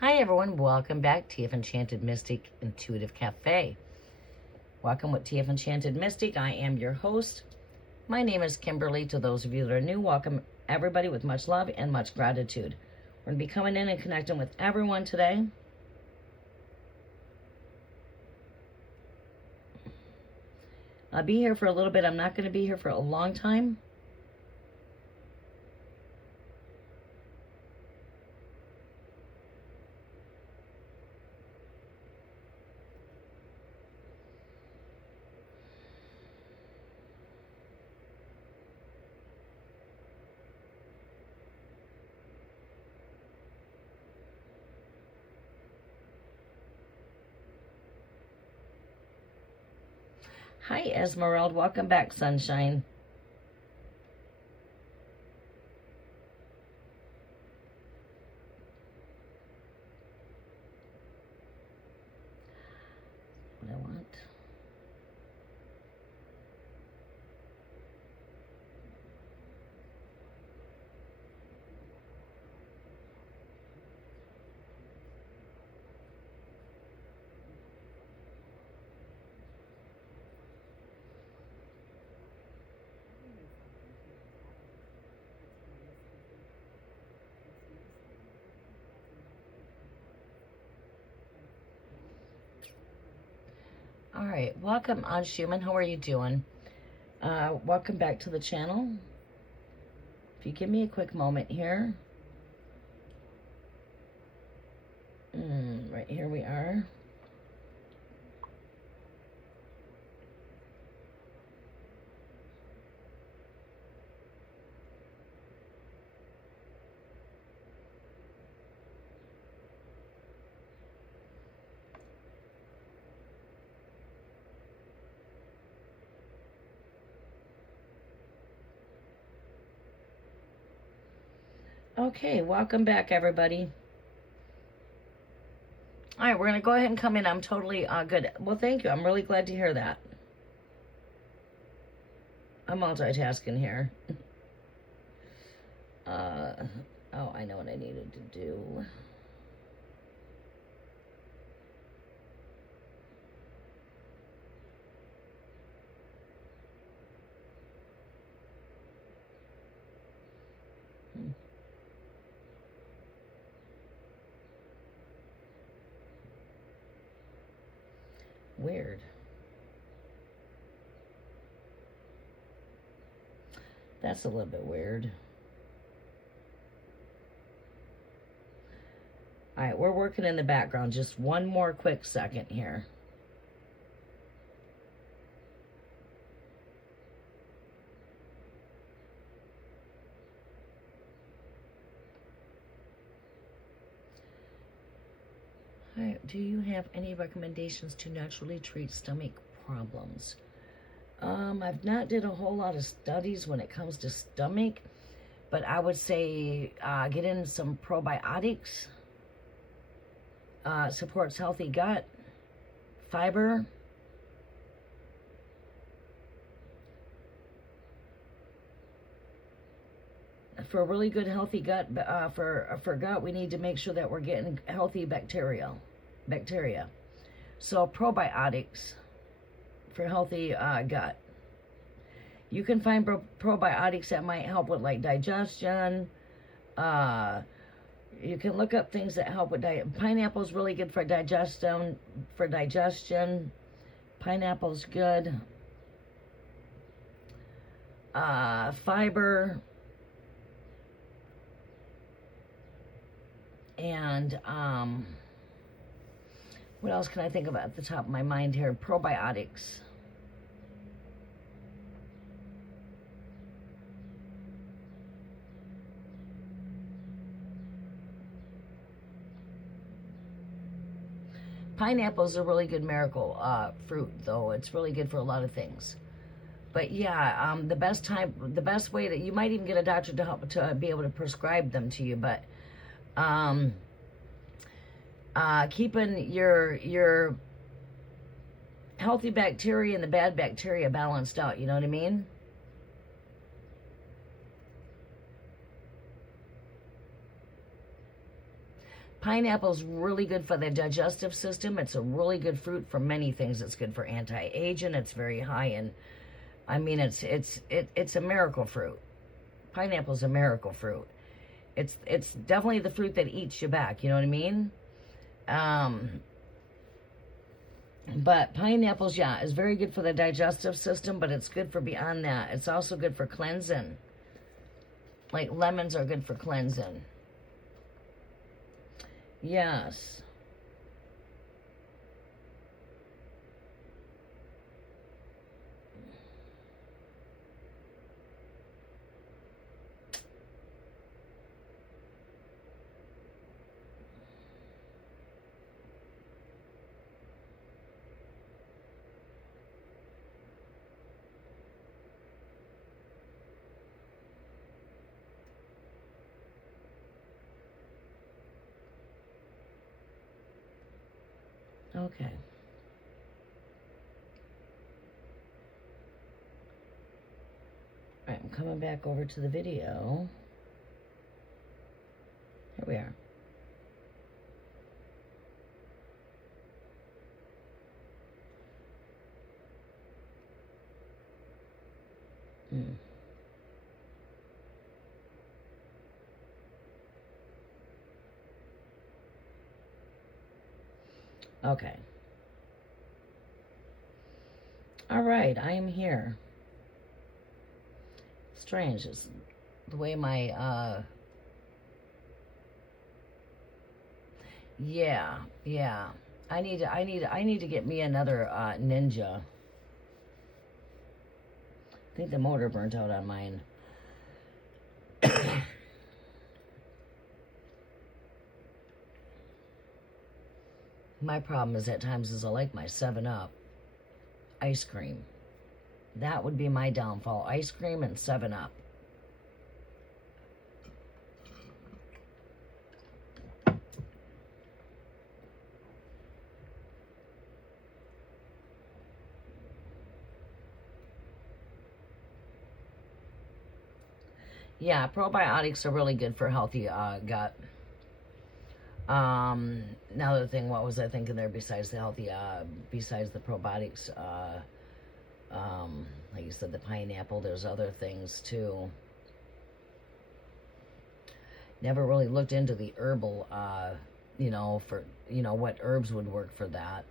Hi everyone, welcome back to Enchanted Mystic Intuitive Cafe. Welcome with TF Enchanted Mystic. I am your host. My name is Kimberly. To those of you that are new, welcome everybody with much love and much gratitude. We're going to be coming in and connecting with everyone today. I'll be here for a little bit. I'm not going to be here for a long time. Hi Esmeralda, welcome back, Sunshine. What I want. All right, welcome on Schumann. How are you doing? Welcome back to the channel. If you give me a quick moment here. Right here we are. Okay, welcome back, everybody. All right, we're going to go ahead and come in. I'm totally good. Well, thank you. I'm really glad to hear that. I'm multitasking here. Oh, I know what I needed to do. Weird. That's a little bit weird. All right, we're working in the background. Just one more quick second here. All right, do you have any recommendations to naturally treat stomach problems? I've not did a whole lot of studies when it comes to stomach, but I would say get in some probiotics. Supports healthy gut, fiber. For a really good healthy gut, for gut, we need to make sure that we're getting healthy bacteria. So probiotics for healthy gut. You can find probiotics that might help with like digestion. You can look up things that help with pineapple is really good for digestion. Pineapple's good. Fiber. And what else can I think of at the top of my mind here? Probiotics. Pineapple is a really good miracle fruit, though. It's really good for a lot of things. But yeah, the best way that you might even get a doctor to help to be able to prescribe them to you. But keeping your healthy bacteria and the bad bacteria balanced out. You know what I mean? Pineapple's really good for the digestive system. It's a really good fruit for many things. It's good for anti-aging. It's very high in, I mean, it's a miracle fruit. Pineapple's a miracle fruit. It's definitely the fruit that eats you back. You know what I mean? But pineapples, yeah, is very good for the digestive system, but it's good for beyond that. It's also good for cleansing. Like lemons are good for cleansing. Yes. Okay. All right, I'm coming back over to the video. Here we are. Okay. All right, I am here. Strange, it's the way my yeah. I need to get me another Ninja. I think the motor burnt out on mine. My problem is at times is I like my 7-Up ice cream. That would be my downfall. Ice cream and 7-Up. Yeah, probiotics are really good for healthy gut. Another thing, what was I thinking there besides the healthy, besides the probiotics, like you said, the pineapple, there's other things too. Never really looked into the herbal, you know, for, you know, what herbs would work for that.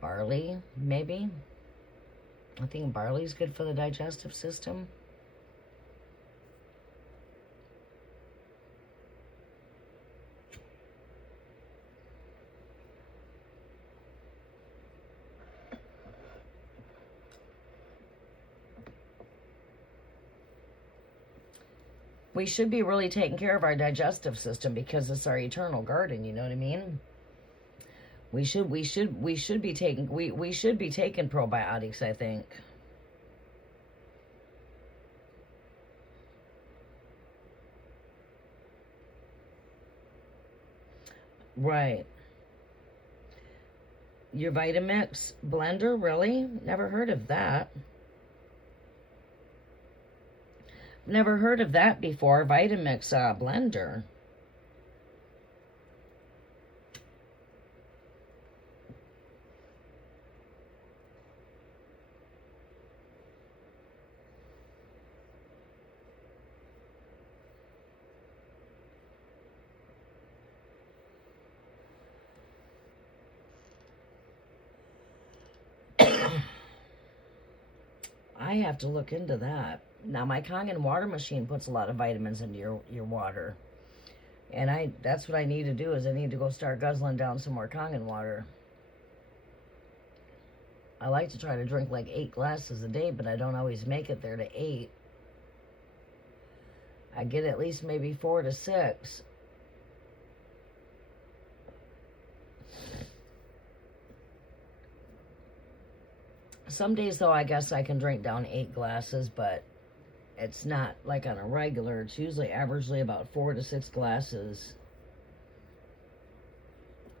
Barley, maybe. I think barley's good for the digestive system. We should be really taking care of our digestive system because it's our eternal garden, you know what I mean? We should be taking probiotics, I think. Right. Your Vitamix blender, really? Never heard of that. Never heard of that before. Vitamix blender. I have to look into that. Now my Kangen water machine puts a lot of vitamins into your water. And that's what I need to do is I need to go start guzzling down some more Kangen water. I like to try to drink like 8 glasses a day, but I don't always make it there to 8. I get at least maybe 4 to 6. Some days, though, I guess I can drink down 8 glasses, but it's not like on a regular. It's usually averagely about 4 to 6 glasses.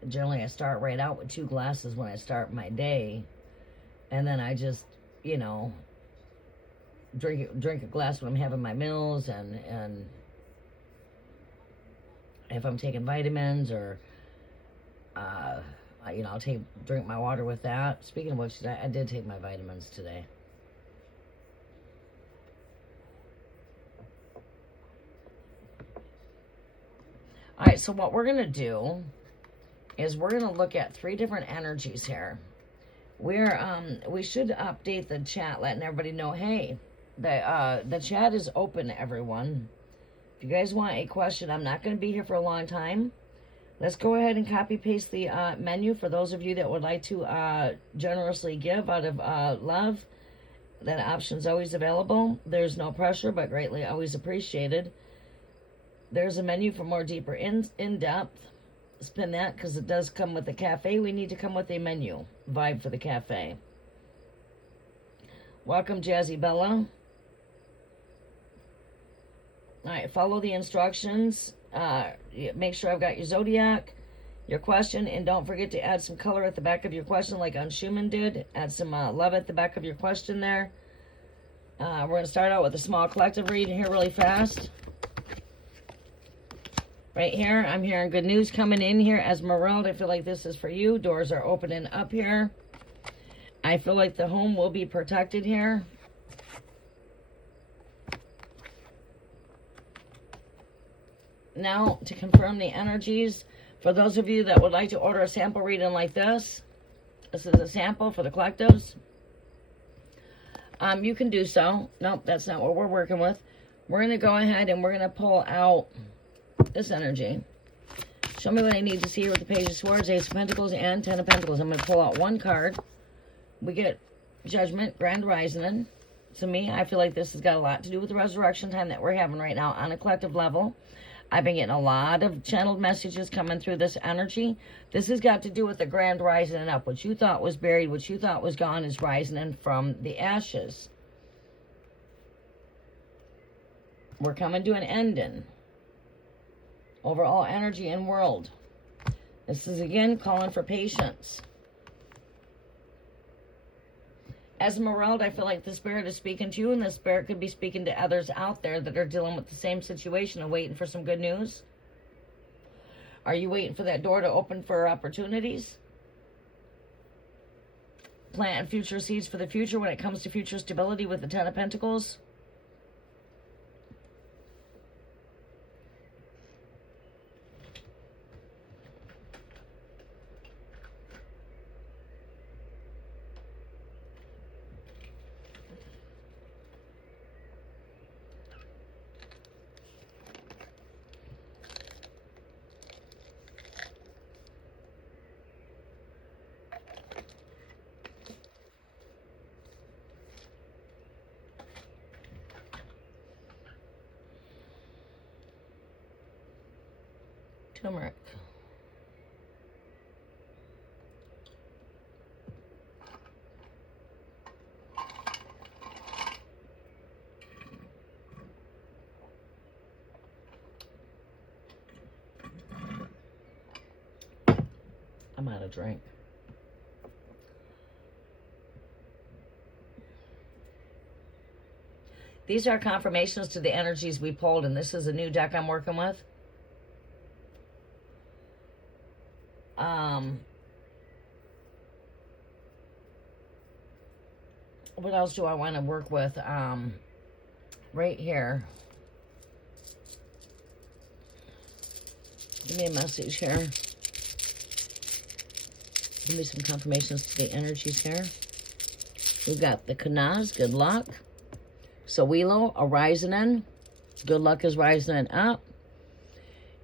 Generally, I start right out with 2 glasses when I start my day. And then I just, you know, drink a glass when I'm having my meals, and if I'm taking vitamins or, you know, I'll drink my water with that. Speaking of which, I did take my vitamins today. All right, so what we're going to do is we're going to look at 3 different energies here. We should update the chat, letting everybody know, hey, the chat is open, everyone. If you guys want a question, I'm not going to be here for a long time. Let's go ahead and copy paste the menu for those of you that would like to generously give out of love. That option's always available. There's no pressure, but greatly always appreciated. There's a menu for more deeper in-depth. Spin that because it does come with the cafe. We need to come with a menu vibe for the cafe. Welcome, Jazzy Bella. All right, follow the instructions. Make sure I've got your zodiac, your question, and don't forget to add some color at the back of your question like Schumann did. Add some love at the back of your question there. We're going to start out with a small collective reading here really fast. Right here, I'm hearing good news coming in here. Esmeralda, I feel like this is for you. Doors are opening up here. I feel like the home will be protected here. Now, to confirm the energies, for those of you that would like to order a sample reading like this is a sample for the collectives. You can do so. Nope, that's not what we're working with. We're going to go ahead and we're going to pull out this energy. Show me what I need to see here with the Page of Swords, Ace of Pentacles, and 10 of Pentacles. I'm going to pull out 1 card. We get Judgment, Grand Rising. To me, I feel like this has got a lot to do with the resurrection time that we're having right now on a collective level. I've been getting a lot of channeled messages coming through this energy. This has got to do with the grand rising up. What you thought was buried, what you thought was gone is rising from the ashes. We're coming to an ending. Overall energy and world. This is again calling for patience. Esmeralda, I feel like the Spirit is speaking to you, and the Spirit could be speaking to others out there that are dealing with the same situation and waiting for some good news. Are you waiting for that door to open for opportunities? Planting future seeds for the future when it comes to future stability with the 10 of Pentacles. Turmeric. I'm out of drink. These are confirmations to the energies we pulled, and this is a new deck I'm working with. What else do I want to work with? Right here. Give me a message here. Give me some confirmations to the energies here. We've got the Kanaz, good luck. Sawilo, a rising in. Good luck is rising up.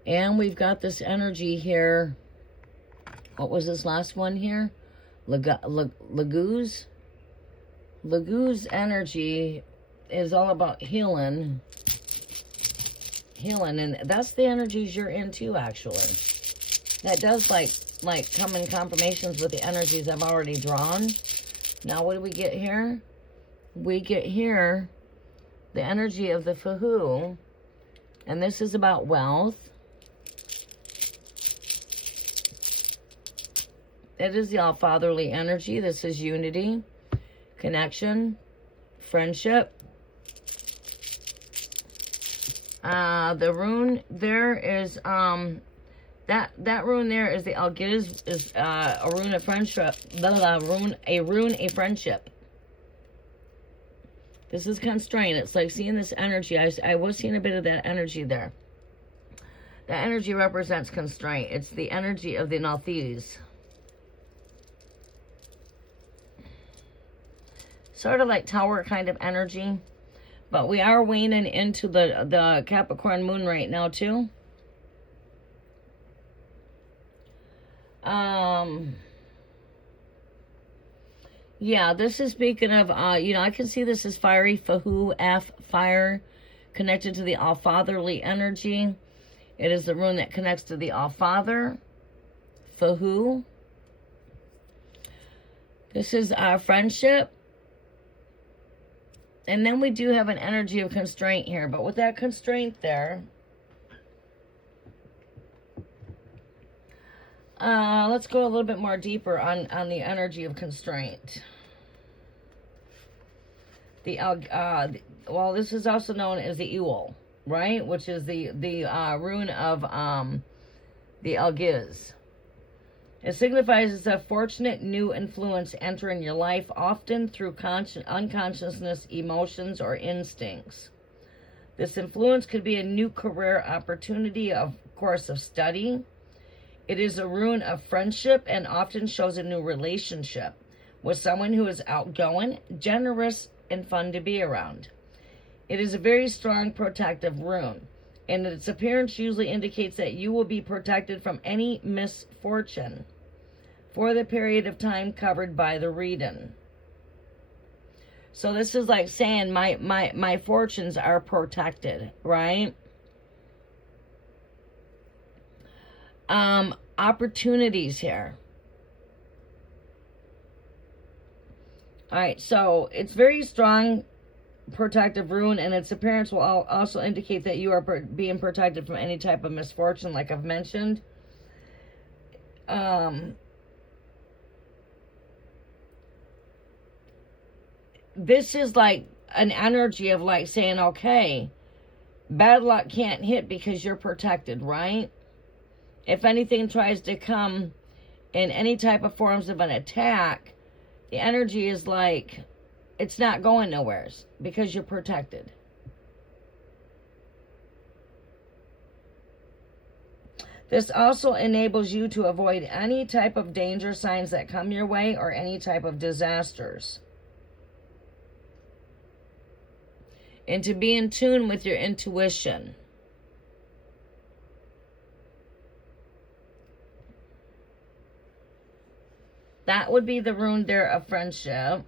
And we've got this energy here. What was this last one here? Laguz. Laguz energy is all about healing. Healing, and that's the energies you're into, actually. That does like come in confirmations with the energies I've already drawn. Now, what do we get here? We get here the energy of the Fahu, and this is about wealth. It is the all-fatherly energy. This is unity, connection, friendship. The rune there is, that rune there is the Algiz, is a rune of friendship. A rune of friendship. This is constraint. It's like seeing this energy. I was seeing a bit of that energy there. That energy represents constraint. It's the energy of the Nalthis. Sort of like tower kind of energy. But we are waning into the Capricorn moon right now too. Yeah, this is speaking of, you know, I can see this as fiery, Fahu, fire, connected to the All-Fatherly energy. It is the rune that connects to the All-Father, Fahu. This is our friendship. And then we do have an energy of constraint here. But with that constraint there, let's go a little bit more deeper on the energy of constraint. Well, this is also known as the Ewell, right? Which is the rune of the Algiz. It signifies a fortunate new influence entering your life, often through unconsciousness, emotions, or instincts. This influence could be a new career opportunity, of course, of study. It is a rune of friendship and often shows a new relationship with someone who is outgoing, generous, and fun to be around. It is a very strong protective rune, and its appearance usually indicates that you will be protected from any misfortune for the period of time covered by the reading. So this is like saying my fortunes are protected, right? Opportunities here. All right, so it's very strong protective rune, and its appearance will also indicate that you are being protected from any type of misfortune, like I've mentioned. This is like an energy of like saying, okay, bad luck can't hit because you're protected, right? If anything tries to come in any type of forms of an attack, the energy is like, it's not going nowhere because you're protected. This also enables you to avoid any type of danger signs that come your way or any type of disasters. And to be in tune with your intuition. That would be the rune there of friendship.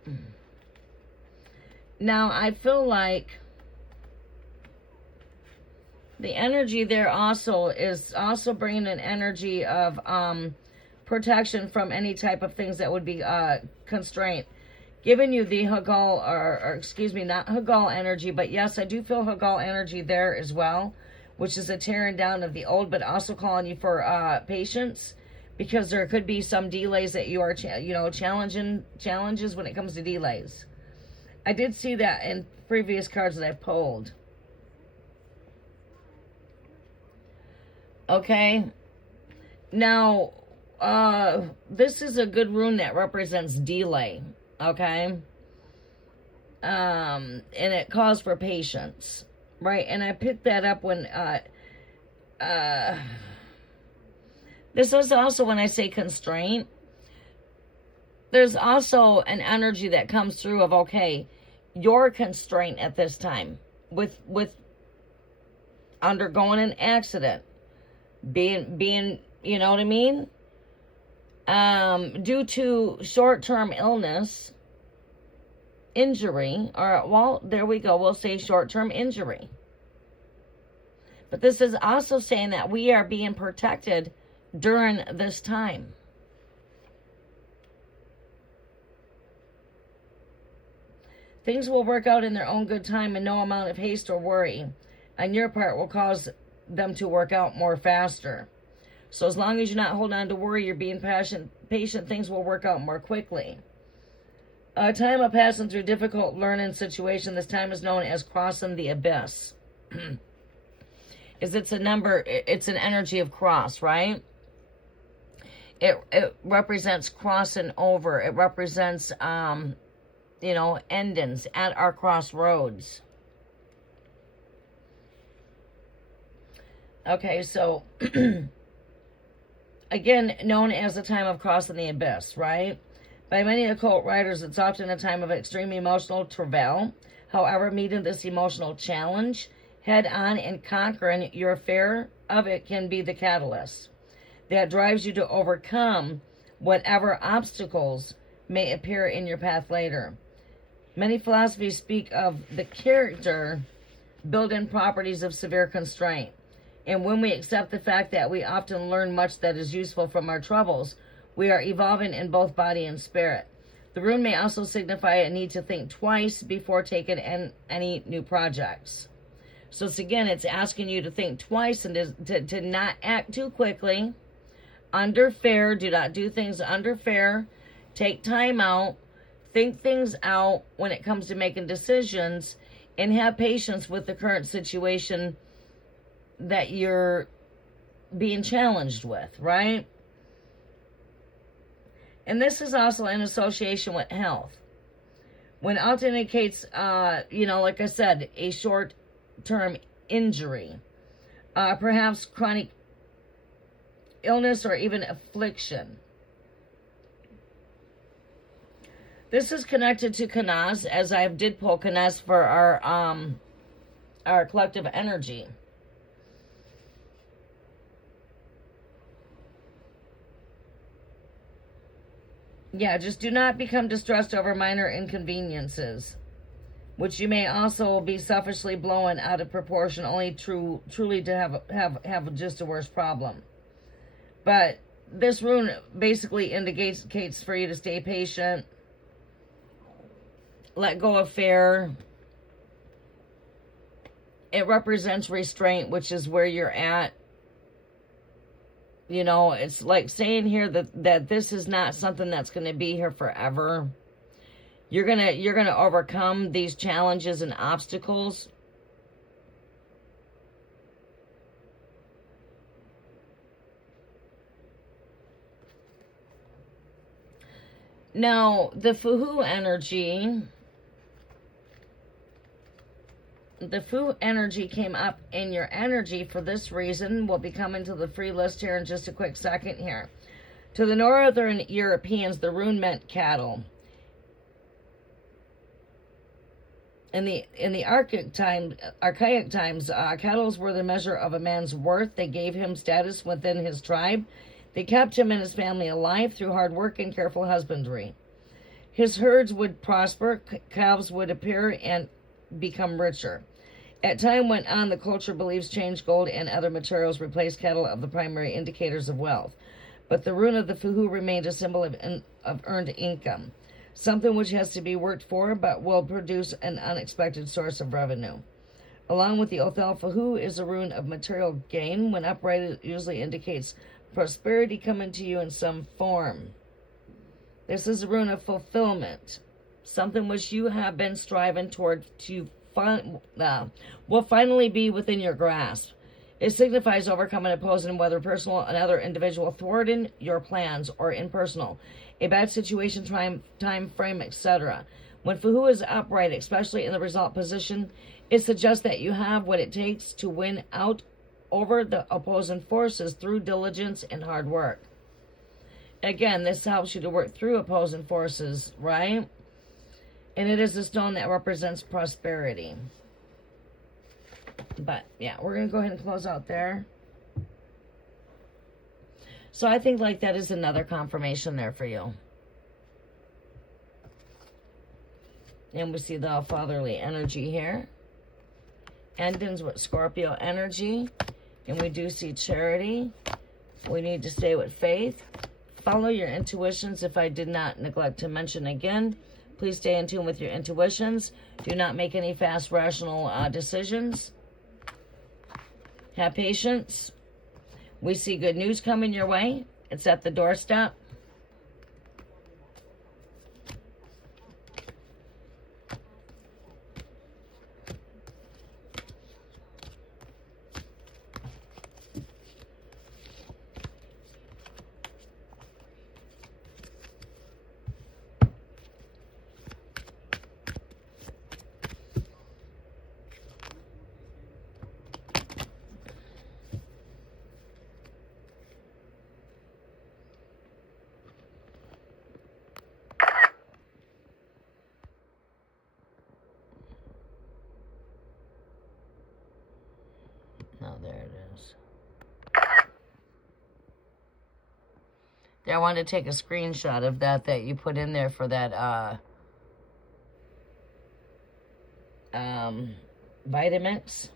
Now, I feel like the energy there also is also bringing an energy of protection from any type of things that would be constraint. Giving you the Hagal, or excuse me, not Hagal energy, but yes, I do feel Hagal energy there as well, which is a tearing down of the old, but also calling you for patience. Because there could be some delays that you are, challenges when it comes to delays. I did see that in previous cards that I pulled. Okay. Now, this is a good rune that represents delay. Okay. And it calls for patience. Right. And I picked that up when, this is also when I say constraint. There's also an energy that comes through of, okay, your constraint at this time with undergoing an accident, being, you know what I mean? Due to short-term illness, injury, or, well, there we go. We'll say short-term injury. But this is also saying that we are being protected during this time. Things will work out in their own good time, and no amount of haste or worry on your part will cause them to work out more faster. So as long as you're not holding on to worry, you're being patient, things will work out more quickly. A time of passing through difficult learning situation, this time is known as crossing the abyss. is it's a number, it's an energy of cross, right? It represents crossing over. It represents, you know, endings at our crossroads. Okay, so again, known as the time of crossing the abyss, right? By many occult writers, it's often a time of extreme emotional travail. However, meeting this emotional challenge head on and conquering your fear of it can be the catalyst that drives you to overcome whatever obstacles may appear in your path later. Many philosophies speak of the character built-in properties of severe constraint. And when we accept the fact that we often learn much that is useful from our troubles, we are evolving in both body and spirit. The rune may also signify a need to think twice before taking any new projects. So it's, again, it's asking you to think twice and to not act too quickly. Under fear, do not do things under fear. Take time out. Think things out when it comes to making decisions, and have patience with the current situation that you're being challenged with, right? And this is also in association with health. When often indicates, you know, like I said, a short-term injury, perhaps chronic illness or even affliction. This is connected to Kanas, as I did pull Kanas for our collective energy. Yeah, just do not become distressed over minor inconveniences, which you may also be selfishly blowing out of proportion, only truly to have just a worse problem. But this rune basically indicates for you to stay patient, let go of fear. It represents restraint, which is where you're at. You know, it's like saying here that this is not something that's going to be here forever. You're gonna overcome these challenges and obstacles. Now, the Fuhu energy, came up in your energy for this reason. We'll be coming to the free list here in just a quick second here. To the Northern Europeans, the rune meant cattle. In the archaic times, cattle were the measure of a man's worth. They gave him status within his tribe. They kept him and his family alive through hard work and careful husbandry. His herds would prosper, calves would appear and become richer. As time went on, the culture beliefs changed. Gold and other materials replaced cattle of the primary indicators of wealth. But the rune of the Fuhu remained a symbol of earned income, something which has to be worked for but will produce an unexpected source of revenue. Along with the Othel, Fuhu is a rune of material gain. When upright, it usually indicates prosperity coming to you in some form. This is a rune of fulfillment, something which you have been striving toward to will finally be within your grasp. It signifies overcoming opposing, whether personal, another individual thwarting your plans, or impersonal, a bad situation, time frame, etc. When Fuhu is upright, especially in the result position, it suggests that you have what it takes to win out over the opposing forces through diligence and hard work. Again, this helps you to work through opposing forces, right? And it is a stone that represents prosperity. But, yeah, we're going to go ahead and close out there. So I think, like, that is another confirmation there for you. And we see the all-fatherly energy here. Endings with Scorpio energy. And we do see charity. We need to stay with faith. Follow your intuitions. If I did not neglect to mention again, please stay in tune with your intuitions. Do not make any fast, rational decisions. Have patience. We see good news coming your way. It's at the doorstep. I wanted to take a screenshot of that you put in there for that Vitamix.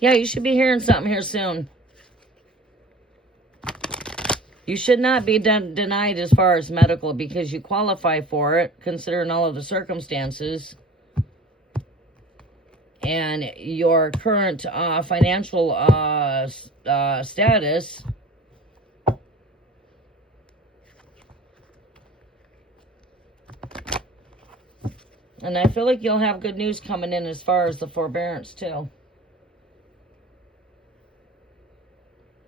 Yeah, you should be hearing something here soon. You should not be denied as far as medical because you qualify for it, considering all of the circumstances and your current financial status. And I feel like you'll have good news coming in as far as the forbearance, too.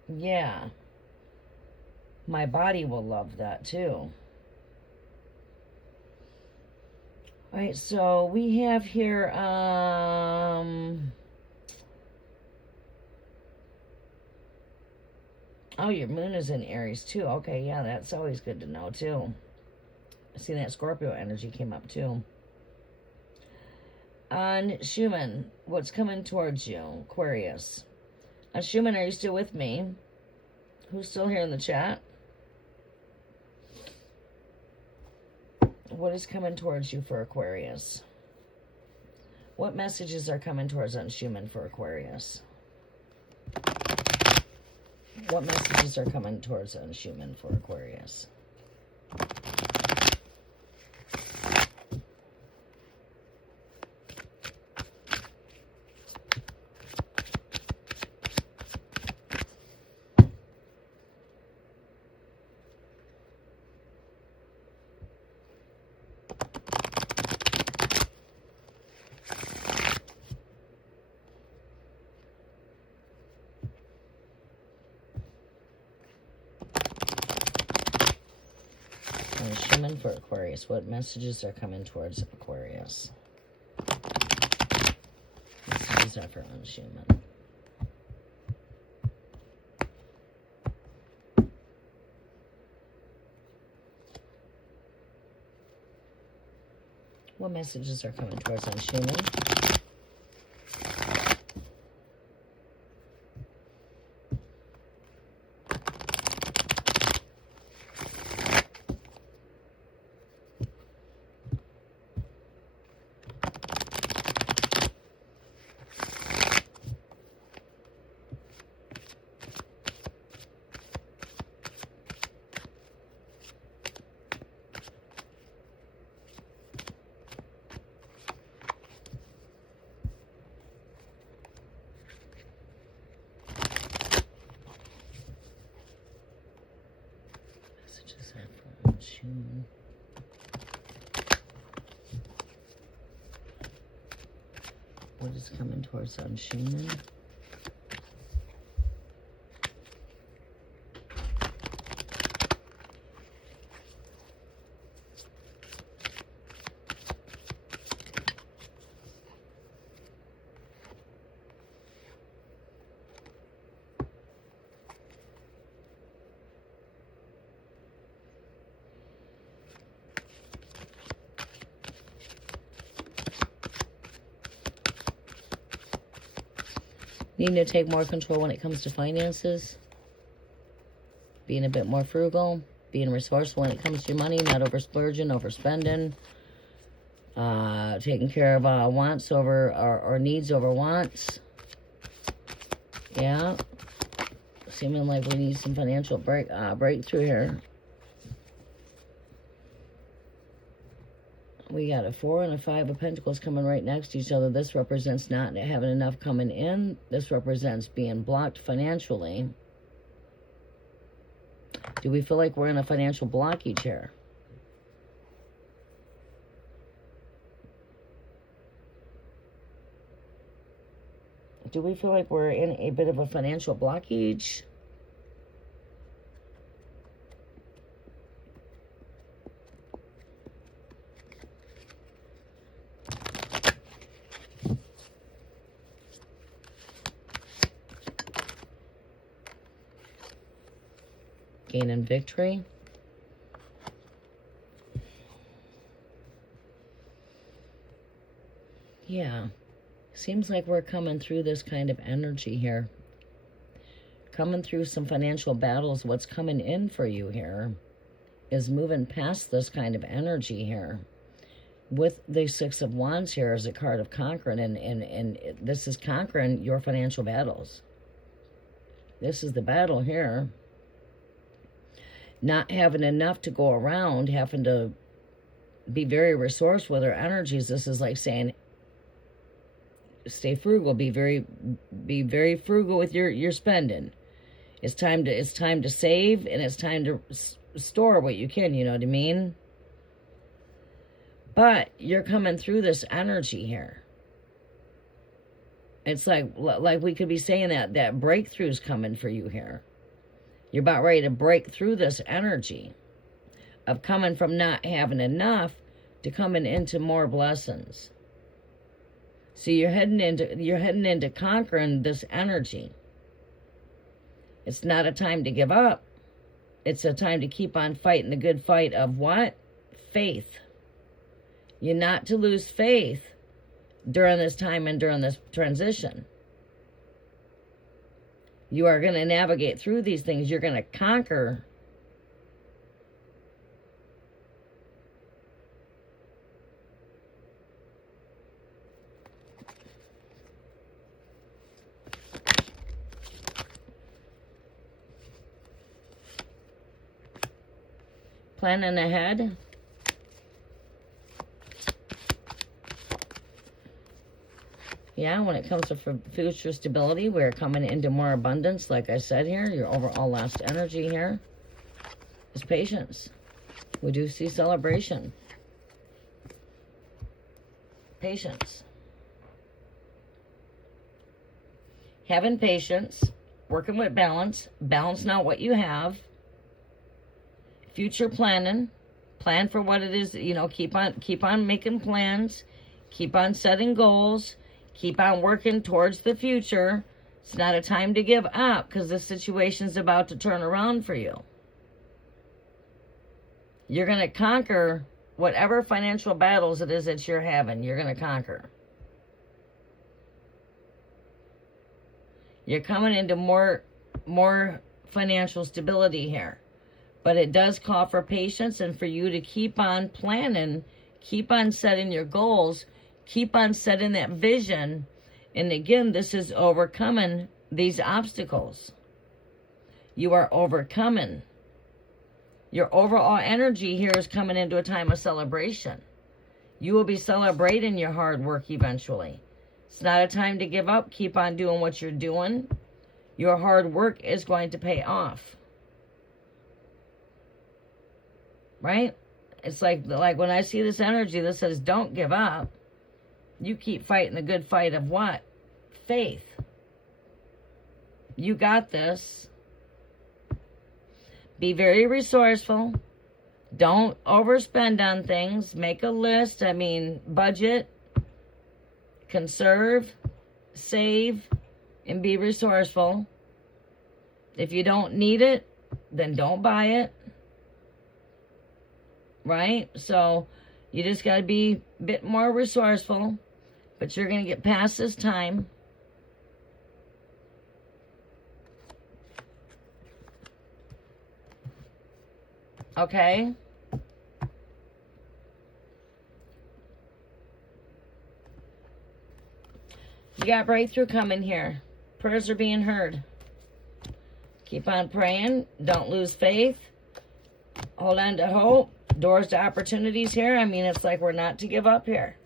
Yeah. My body will love that, too. All right, so we have here, oh, your moon is in Aries, too. Okay, yeah, that's always good to know, too. I see that Scorpio energy came up, too. On Schumann, what's coming towards you? Aquarius. Schumann, are you still with me? Who's still here in the chat? What is coming towards you for Aquarius? What messages are coming towards on Schumann for Aquarius? What messages are coming towards on Schumann for Aquarius? Schumann for Aquarius. What messages are coming towards Aquarius? Messages are for Schumann. What messages are coming towards Schumann? What is coming towards Schumann? Needing to take more control when it comes to finances. Being a bit more frugal. Being resourceful when it comes to your money. Not over splurging, overspending. Taking care of wants over, or needs over wants. Yeah. Seeming like we need some financial breakthrough here. We got a 4 and a 5 of Pentacles coming right next to each other. This represents not having enough coming in. This represents being blocked financially. Do we feel like we're in a financial blockage here? Do we feel like we're in a bit of a financial blockage? gaining victory. Yeah. Seems like we're coming through this kind of energy here. Coming through some financial battles. What's coming in for you here is moving past this kind of energy here. With the Six of Wands here as a card of conquering, and this is conquering your financial battles. This is the battle here. Not having enough to go around, having to be very resourceful with our energies. This is like saying, stay frugal, be very frugal with your spending. It's time to save, and it's time to store what you can, you know what I mean? But you're coming through this energy here. It's like we could be saying that breakthrough's coming for you here. You're about ready to break through this energy of coming from not having enough to coming into more blessings. So you're heading into conquering this energy. It's not a time to give up. It's a time to keep on fighting the good fight of what? Faith. You're not to lose faith during this time and during this transition. You are going to navigate through these things. You're going to conquer. Planning ahead. Yeah, when it comes to future stability, we're coming into more abundance. Like I said here, your overall last energy here is patience. We do see celebration. Patience. Having patience, working with balance, balancing out what you have, future planning, plan for what it is, you know, keep on making plans, keep on setting goals, keep on working towards the future. It's not a time to give up because the situation's about to turn around for you. You're going to conquer whatever financial battles it is that you're having. You're going to conquer. You're coming into more financial stability here. But it does call for patience and for you to keep on planning, keep on setting your goals, keep on setting that vision. And again, this is overcoming these obstacles. You are overcoming. Your overall energy here is coming into a time of celebration. You will be celebrating your hard work eventually. It's not a time to give up. Keep on doing what you're doing. Your hard work is going to pay off. Right? It's like when I see this energy that says, don't give up. You keep fighting the good fight of what? Faith. You got this. Be very resourceful. Don't overspend on things. Make a list. Budget. Conserve. Save. And be resourceful. If you don't need it, then don't buy it. Right? So you just got to be a bit more resourceful. But you're going to get past this time. Okay? You got breakthrough coming here. Prayers are being heard. Keep on praying. Don't lose faith. Hold on to hope. Doors to opportunities here. It's like we're not to give up here.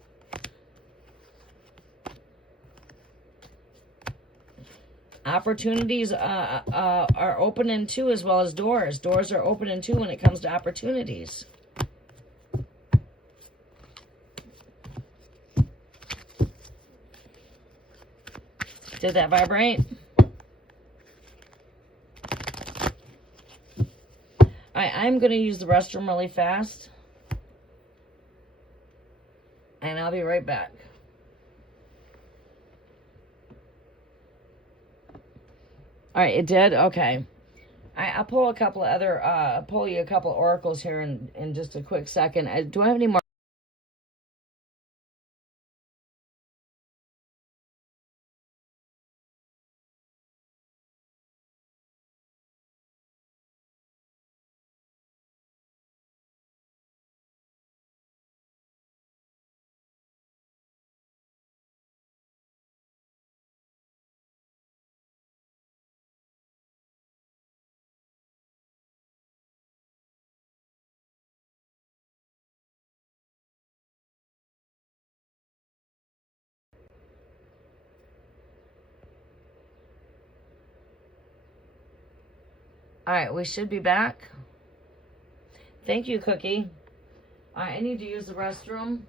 Opportunities are opening too, as well as doors. Doors are opening too when it comes to opportunities. Did that vibrate? I'm going to use the restroom really fast. And I'll be right back. All right, it did? Okay. I'll pull a couple of other, pull you a couple oracles here in just a quick second. Do I have any more? All right, we should be back. Thank you, Cookie. All right, I need to use the restroom.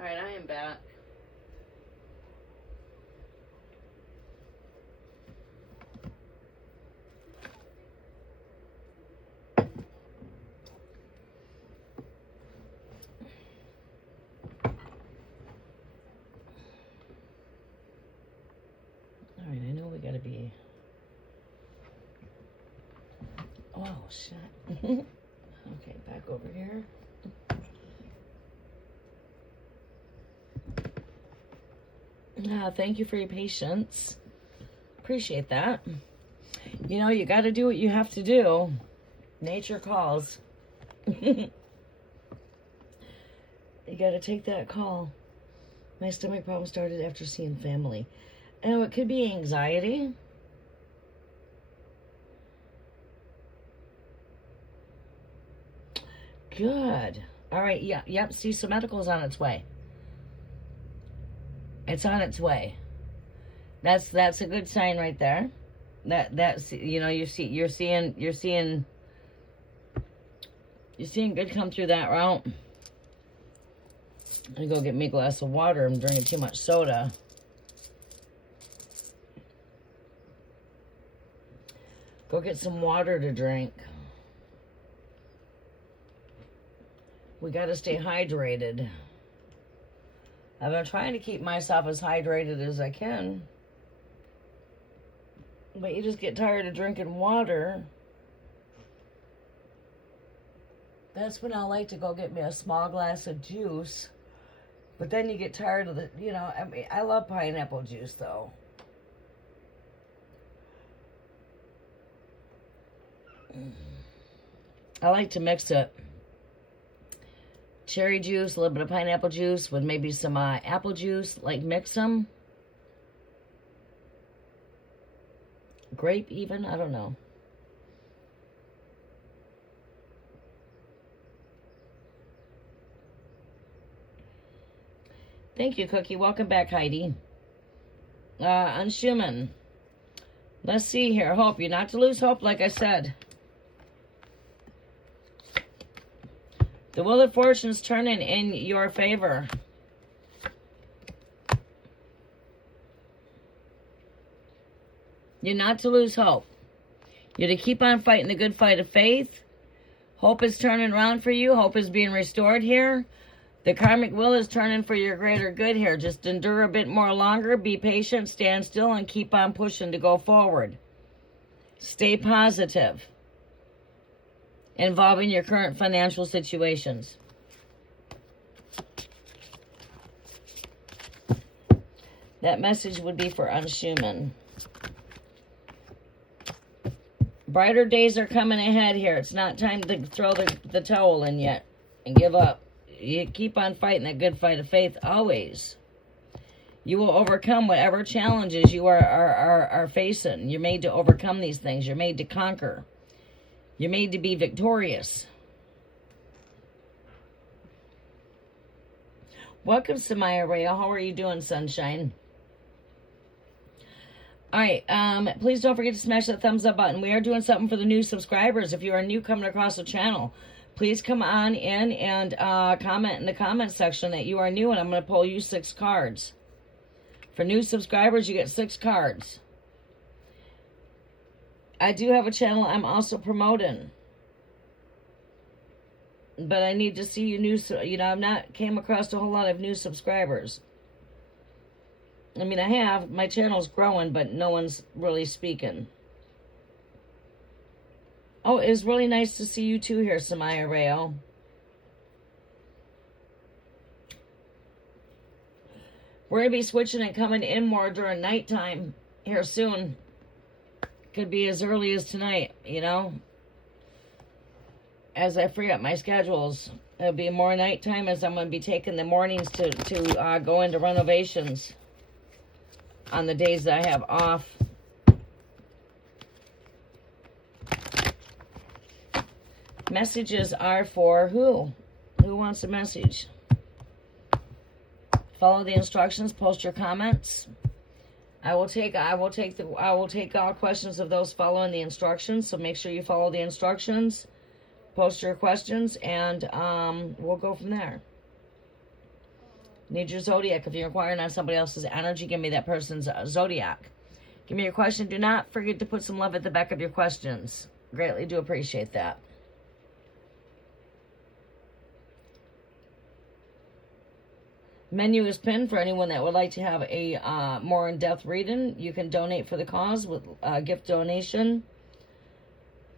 All right, I am back. All right, I know we gotta be. Oh shit. Okay, back over here. Thank you for your patience. Appreciate that. You know, you got to do what you have to do. Nature calls. You got to take that call. My stomach problem started after seeing family. Oh, it could be anxiety. Good. All right. Yeah. Yep. See, so medical's on its way. It's on its way. That's a good sign right there. That's you're seeing good come through that route. I'm gonna go get me a glass of water. I'm drinking too much soda. Go get some water to drink. We got to stay hydrated. I've been trying to keep myself as hydrated as I can. But you just get tired of drinking water. That's when I like to go get me a small glass of juice. But then you get tired of the, I mean, I love pineapple juice though. I like to mix it. Cherry juice, a little bit of pineapple juice with maybe some apple juice, like mix them. Grape even, I don't know. Thank you, Cookie. Welcome back, Heidi. Unshuman. Let's see here. Hope. You're not to lose hope, like I said. The Wheel of Fortune's turning in your favor. You're not to lose hope. You're to keep on fighting the good fight of faith. Hope is turning around for you. Hope is being restored here. The karmic wheel is turning for your greater good here. Just endure a bit more longer. Be patient. Stand still and keep on pushing to go forward. Stay positive involving your current financial situations. That message would be for Unshuman. Brighter days are coming ahead here. It's not time to throw the towel in yet and give up. You keep on fighting that good fight of faith always. You will overcome whatever challenges you are facing. You're made to overcome these things. You're made to conquer. You're made to be victorious. Welcome, Samaya Rayo. How are you doing, sunshine? All right, please don't forget to smash that thumbs up button. We are doing something for the new subscribers. If you are new coming across the channel, please come on in and comment in the comment section that you are new, and I'm going to pull you 6 cards. For new subscribers, you get 6 cards. I do have a channel I'm also promoting. But I need to see you new, I've not came across a whole lot of new subscribers. I mean, I have. My channel's growing, but no one's really speaking. Oh, it was really nice to see you too here, Samaya Rayo. We're going to be switching and coming in more during nighttime here soon. Could be as early as tonight, as I free up my schedules. It'll be more nighttime as I'm going to be taking the mornings to go into renovations on the days that I have off. Messages are for who? Who wants a message? Follow the instructions. Post your comments. I will take all questions of those following the instructions. So make sure you follow the instructions. Post your questions, and we'll go from there. Need your zodiac. If you're inquiring on somebody else's energy, give me that person's zodiac. Give me your question. Do not forget to put some love at the back of your questions. Greatly do appreciate that. Menu is pinned for anyone that would like to have a more in-depth reading. You can donate for the cause with a gift donation.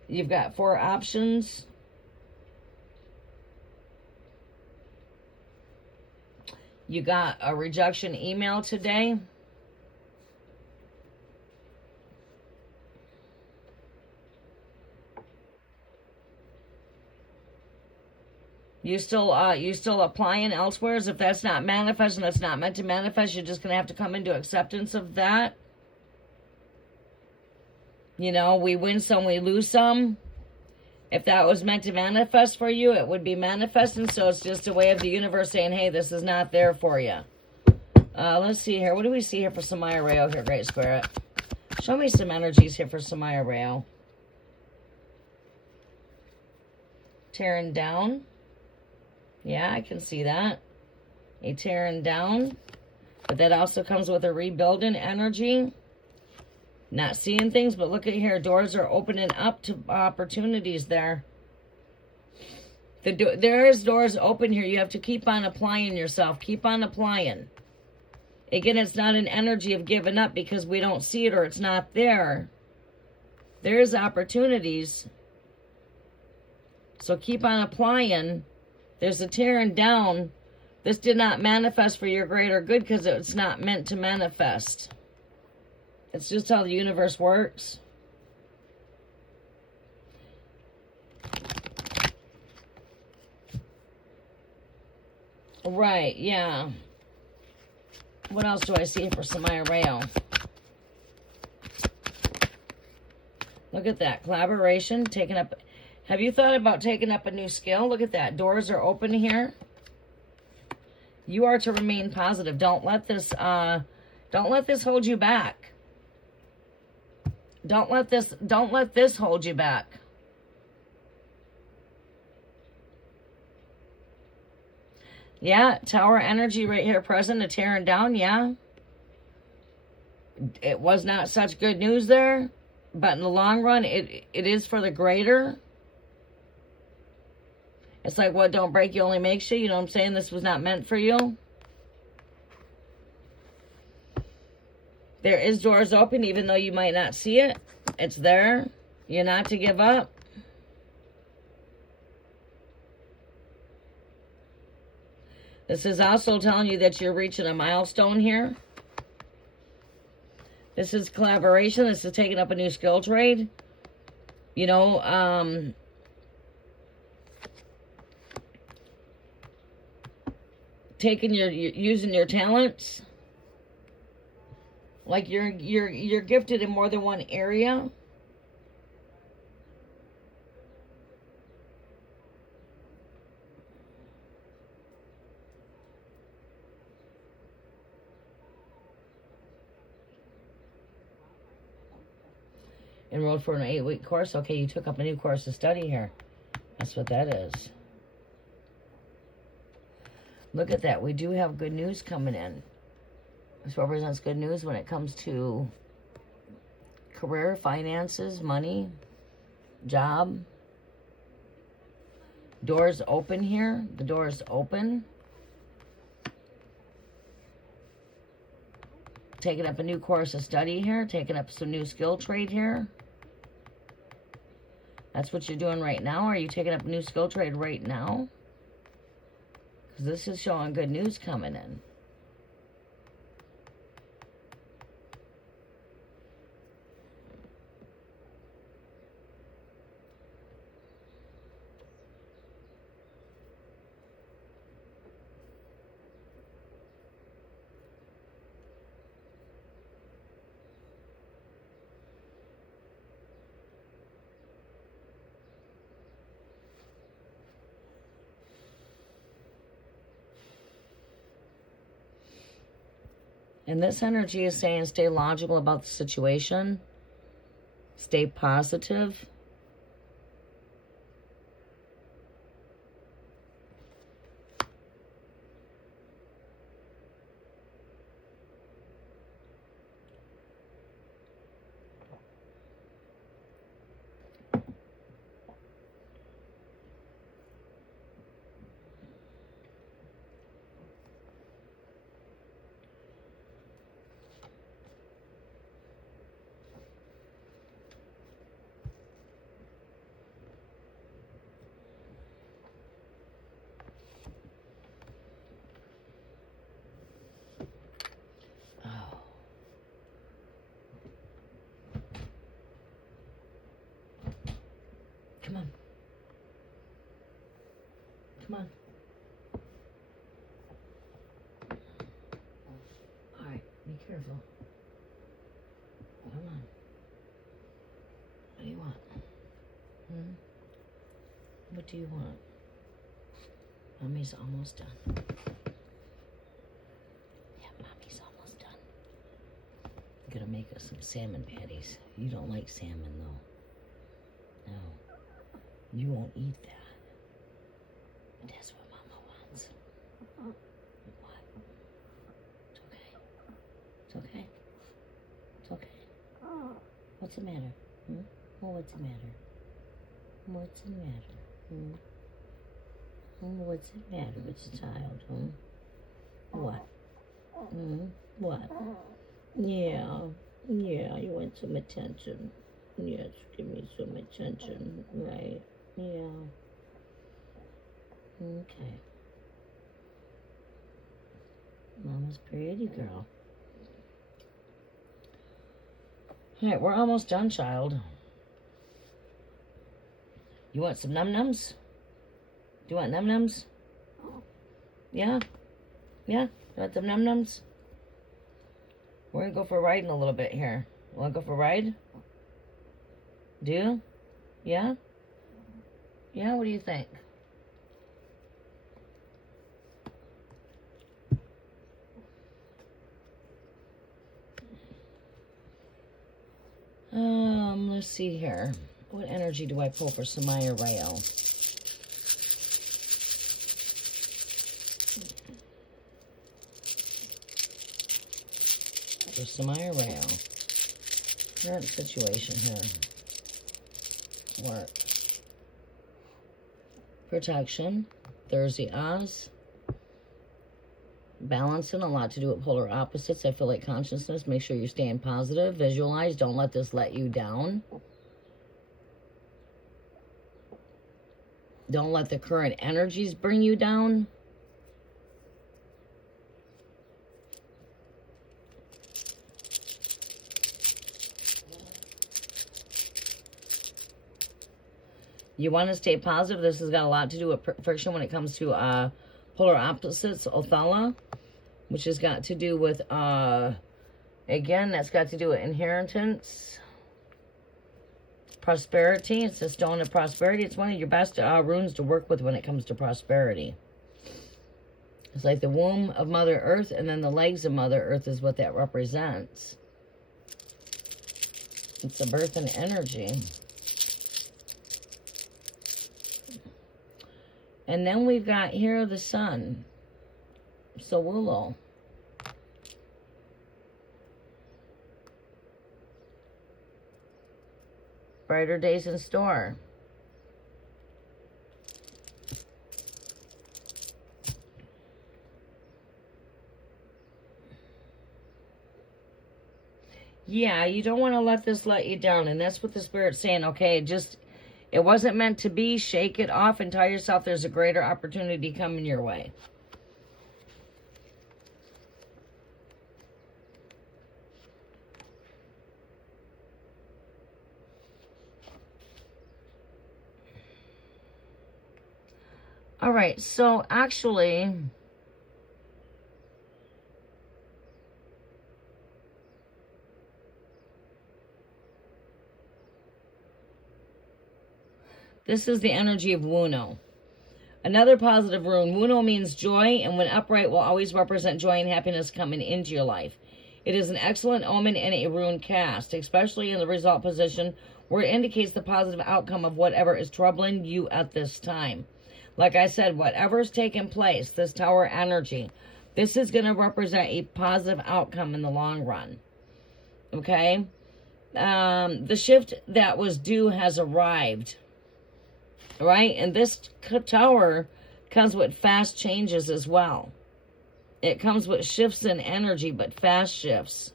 You've got 4 options. You got a rejection email today. You still applying elsewhere? As if that's not manifesting, that's not meant to manifest, you're just gonna have to come into acceptance of that. You know, we win some, we lose some. If that was meant to manifest for you, it would be manifesting. So it's just a way of the universe saying, hey, this is not there for you. Let's see here. What do we see here for Samaya Rayo here, Great Spirit? Show me some energies here for Samaya Rayo. Tearing down. Yeah, I can see that. A tearing down. But that also comes with a rebuilding energy. Not seeing things, but look at here. Doors are opening up to opportunities there. There's doors open here. You have to keep on applying yourself. Keep on applying. Again, it's not an energy of giving up because we don't see it or it's not there. There's opportunities. So keep on applying. There's a tearing down. This did not manifest for your greater good because it's not meant to manifest. It's just how the universe works. Right, yeah. What else do I see for Samaya Rayo? Look at that. Collaboration, taking up. Have you thought about taking up a new skill? Look at that. Doors are open here. You are to remain positive. Don't let this hold you back. Don't let this hold you back. Yeah, Tower energy right here present, a tearing down, yeah. It was not such good news there, but in the long run, it is for the greater. It's like what don't break you only makes you. You know what I'm saying? This was not meant for you. There is doors open, even though you might not see it. It's there. You're not to give up. This is also telling you that you're reaching a milestone here. This is collaboration. This is taking up a new skill trade. You know, using your talents. Like you're gifted in more than one area. Enrolled for an 8-week course. Okay, you took up a new course of study here. That's what that is. Look at that. We do have good news coming in. This represents good news when it comes to career, finances, money, job. Doors open here. The door is open. Taking up a new course of study here. Taking up some new skill trade here. That's what you're doing right now. Are you taking up a new skill trade right now? Because this is showing good news coming in. And this energy is saying stay logical about the situation. Stay positive. Come on. All right, be careful. Come on. What do you want? What do you want? Mommy's almost done. Yeah, Mommy's almost done. I'm gonna make us some salmon patties. You don't like salmon, though. No. You won't eat that. But that's what Mama wants. What? It's okay. It's okay. It's okay. What's the matter? Well, what's the matter? What's the matter? What's the matter with the child? What? What? Yeah. Yeah, you want some attention. Yes, give me some attention. Right. Yeah. Okay. Mama's pretty girl. All right, we're almost done, child. You want some num-nums? Do you want num-nums? Yeah? Yeah? You want some num-nums? We're going to go for a ride in a little bit here. You want to go for a ride? Do you? Yeah? Yeah, what do you think? Let's see here. What energy do I pull for Samaya Rayo? For Samaya Rayo. Current situation here. Work. Protection. Thursday Oz. Balancing, a lot to do with polar opposites. I feel like consciousness. Make sure you're staying positive. Visualize. Don't let this let you down. Don't let the current energies bring you down. You want to stay positive. This has got a lot to do with friction when it comes to polar opposites, Othala, which has got to do with, again, that's got to do with inheritance, prosperity. It's a stone of prosperity. It's one of your best runes to work with when it comes to prosperity. It's like the womb of Mother Earth, and then the legs of Mother Earth is what that represents. It's a birth and energy. And then we've got here the sun. Sawulo. Brighter days in store. Yeah, you don't want to let this let you down. And that's what the Spirit's saying. Okay, it wasn't meant to be. Shake it off and tell yourself there's a greater opportunity coming your way. All right, so actually, this is the energy of Wuno. Another positive rune. Wuno means joy, and when upright will always represent joy and happiness coming into your life. It is an excellent omen in a rune cast, especially in the result position where it indicates the positive outcome of whatever is troubling you at this time. Like I said, whatever's taking place, this tower energy, this is going to represent a positive outcome in the long run. Okay? The shift that was due has arrived. Right? And this tower comes with fast changes as well. It comes with shifts in energy, but fast shifts.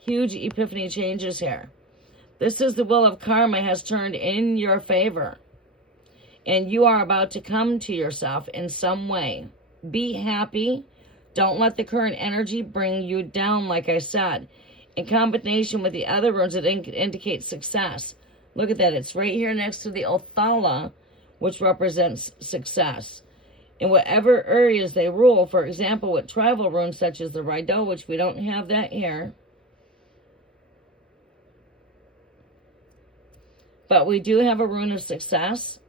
Huge epiphany changes here. This is the wheel of karma has turned in your favor. And you are about to come to yourself in some way. Be happy. Don't let the current energy bring you down, like I said. In combination with the other runes, it indicates success. Look at that. It's right here next to the Othala, which represents success. In whatever areas they rule, for example, with travel runes such as the Rideau, which we don't have that here. But we do have a rune of success,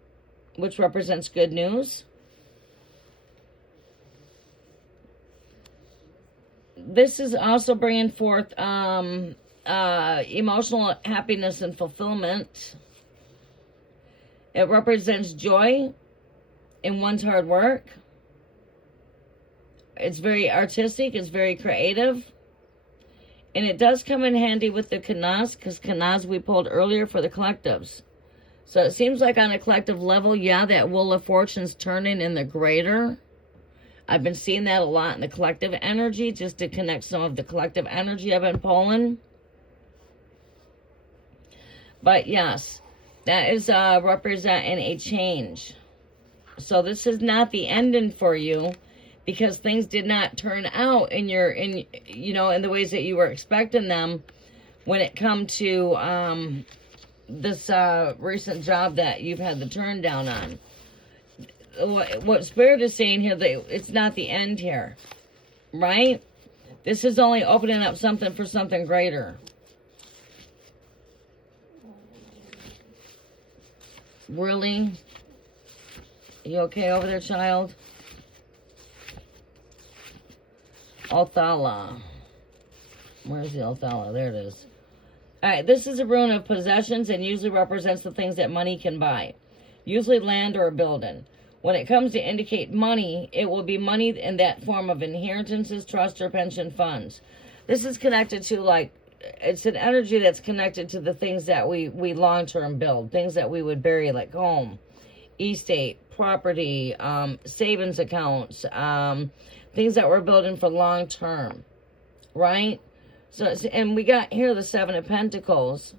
which represents good news. This is also bringing forth emotional happiness and fulfillment. It represents joy in one's hard work. It's very artistic. It's very creative. And it does come in handy with the Kanaz, because Kanaz we pulled earlier for the collectives. So it seems like on a collective level, yeah, that Wheel of Fortune's turning in the greater. I've been seeing that a lot in the collective energy, just to connect some of the collective energy I've been pulling. But yes, that is representing a change. So this is not the ending for you, because things did not turn out in the ways that you were expecting them when it come to this recent job that you've had the turn down on. What Spirit is saying here, that it's not the end here, right? This is only opening up something for something greater. Really? You okay over there, child? Othala. Where's the Othala? There it is. Alright, this is a rune of possessions and usually represents the things that money can buy. Usually land or a building. When it comes to indicate money, it will be money in that form of inheritances, trust, or pension funds. This is connected to, like, it's an energy that's connected to the things that we long-term build. Things that we would bury, like home, estate, property, savings accounts, things that we're building for long-term, right? So, and we got here the Seven of Pentacles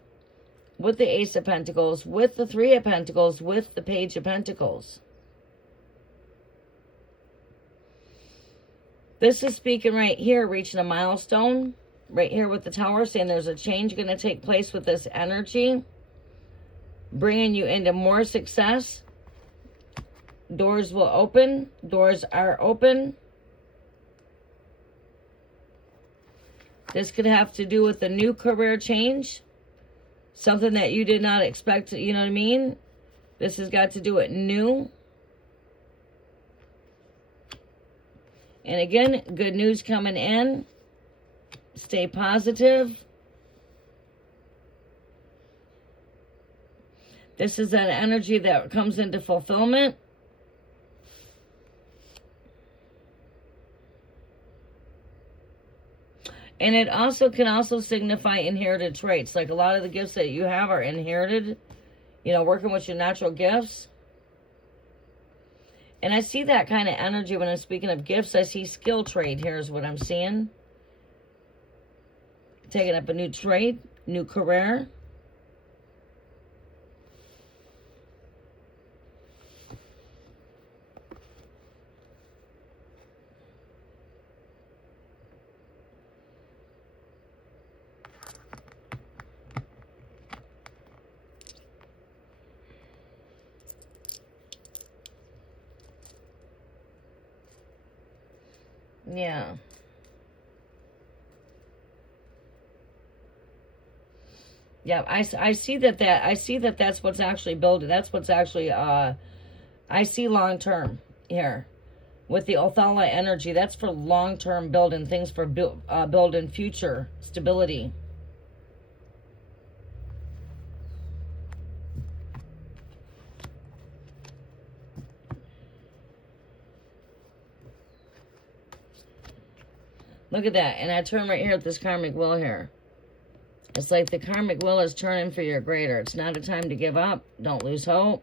with the Ace of Pentacles, with the Three of Pentacles, with the Page of Pentacles. This is speaking right here, reaching a milestone, right here with the Tower, saying there's a change going to take place with this energy, bringing you into more success. Doors will open. Doors are open. This could have to do with a new career change. Something that you did not expect, you know what I mean? This has got to do with new. And again, good news coming in. Stay positive. This is an energy that comes into fulfillment. And it also can also signify inherited traits. Like a lot of the gifts that you have are inherited. You know, working with your natural gifts. And I see that kind of energy when I'm speaking of gifts. I see skill trade here is what I'm seeing. Taking up a new trade, new career. Yeah. Yeah, I see that that's what's actually building. That's what's actually I see long term here with the Othala energy. That's for long term building things, for building future stability. Look at that. And I turn right here at this karmic wheel here. It's like the karmic wheel is turning for your greater. It's not a time to give up. Don't lose hope.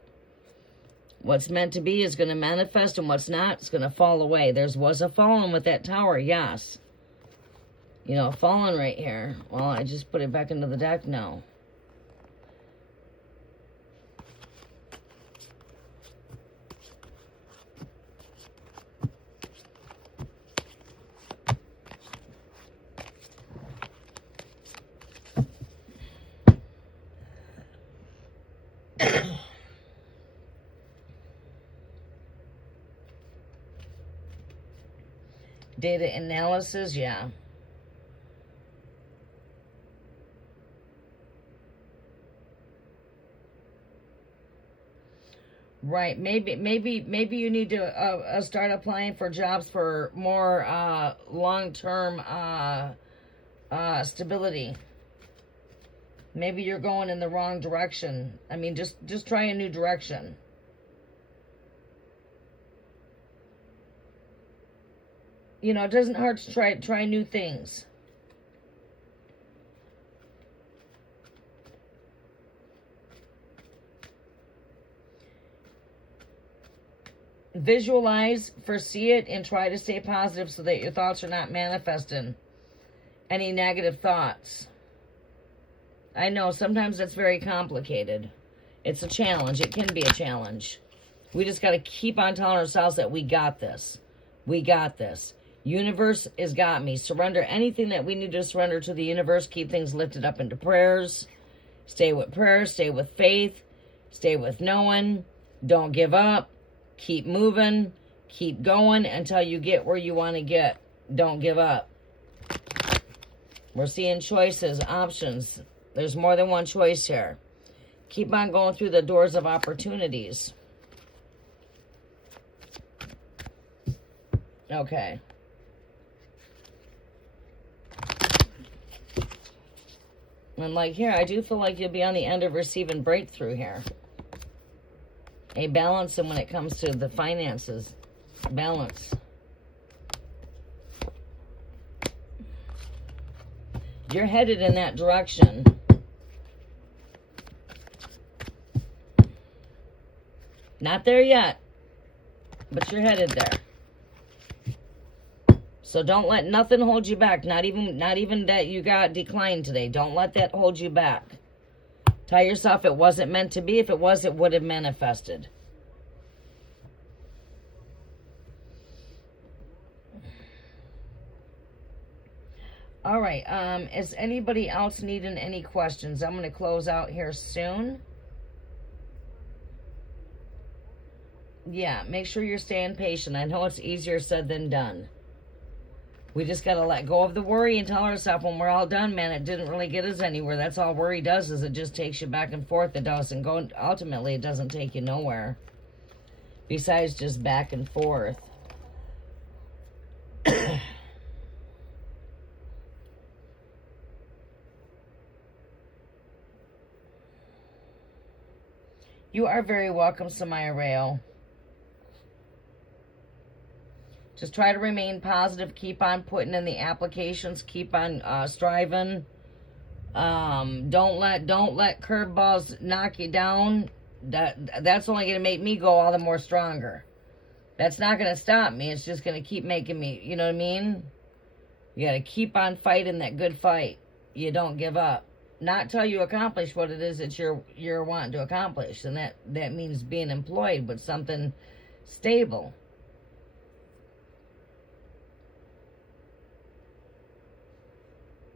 What's meant to be is going to manifest, and what's not is going to fall away. There was a fallen with that tower, yes. You know, fallen right here. Well, I just put it back into the deck now. Data analysis, yeah. Right. Maybe you need to start applying for jobs for more long-term stability. Maybe you're going in the wrong direction. I mean, just try a new direction. You know, it doesn't hurt to try new things. Visualize, foresee it, and try to stay positive so that your thoughts are not manifesting any negative thoughts. I know sometimes it's very complicated. It's a challenge. It can be a challenge. We just got to keep on telling ourselves that we got this. We got this. Universe has got me. Surrender anything that we need to surrender to the universe. Keep things lifted up into prayers. Stay with prayer. Stay with faith. Stay with knowing. Don't give up. Keep moving. Keep going until you get where you want to get. Don't give up. We're seeing choices, options. There's more than one choice here. Keep on going through the doors of opportunities. Okay. And like here, I do feel like you'll be on the end of receiving breakthrough here. A balance, and when it comes to the finances, balance. You're headed in that direction. Not there yet, but you're headed there. So don't let nothing hold you back. Not even that you got declined today. Don't let that hold you back. Tell yourself it wasn't meant to be. If it was, it would have manifested. All right. Is anybody else needing any questions? I'm going to close out here soon. Yeah, make sure you're staying patient. I know it's easier said than done. We just got to let go of the worry and tell ourselves when we're all done, man, it didn't really get us anywhere. That's all worry does, is it just takes you back and forth. It doesn't go, ultimately, it doesn't take you nowhere. Besides just back and forth. You are very welcome, Samaya Rayo. Just try to remain positive. Keep on putting in the applications. Keep on striving. Don't let curveballs knock you down. That's only going to make me go all the more stronger. That's not going to stop me. It's just going to keep making me, you know what I mean? You got to keep on fighting that good fight. You don't give up. Not till you accomplish what it is that you're wanting to accomplish. And that means being employed with something stable.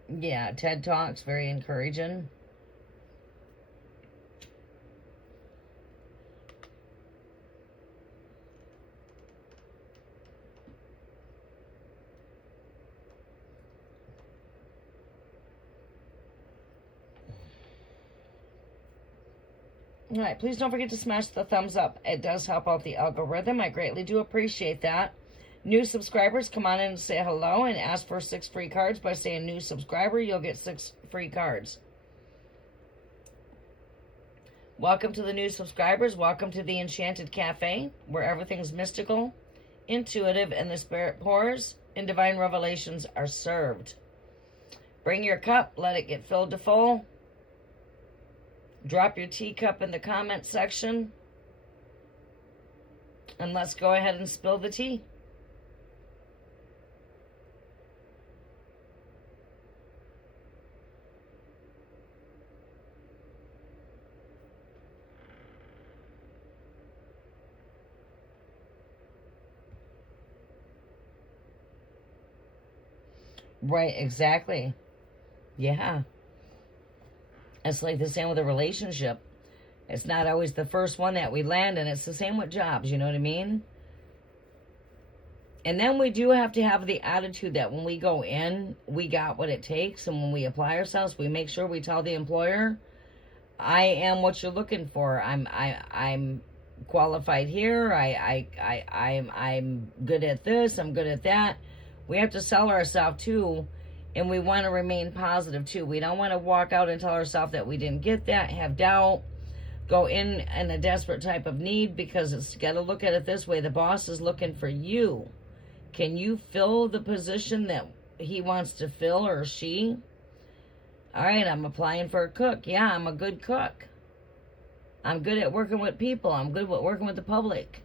Yeah, TED Talks, very encouraging. All right, please don't forget to smash the thumbs up. It does help out the algorithm. I greatly do appreciate that. New subscribers, come on in and say hello and ask for 6 free cards by saying new subscriber. You'll get 6 free cards. Welcome to the new subscribers. Welcome to the Enchanted Café, where everything's mystical, intuitive, and the spirit pours and divine revelations are served. Bring your cup. Let it get filled to full. Drop your teacup in the comment section. And let's go ahead and spill the tea. Right, exactly. Yeah. It's like the same with a relationship. It's not always the first one that we land, and it's the same with jobs, you know what I mean? And then we do have to have the attitude that when we go in, we got what it takes. And when we apply ourselves, we make sure we tell the employer, I am what you're looking for. I'm qualified here. I'm good at this. I'm good at that. We have to sell ourselves too. And we want to remain positive too. We don't want to walk out and tell ourselves that we didn't get that, have doubt, go in a desperate type of need, because it's got to look at it this way. The boss is looking for you. Can you fill the position that he wants to fill, or she? All right, I'm applying for a cook. Yeah, I'm a good cook. I'm good at working with people. I'm good at working with the public.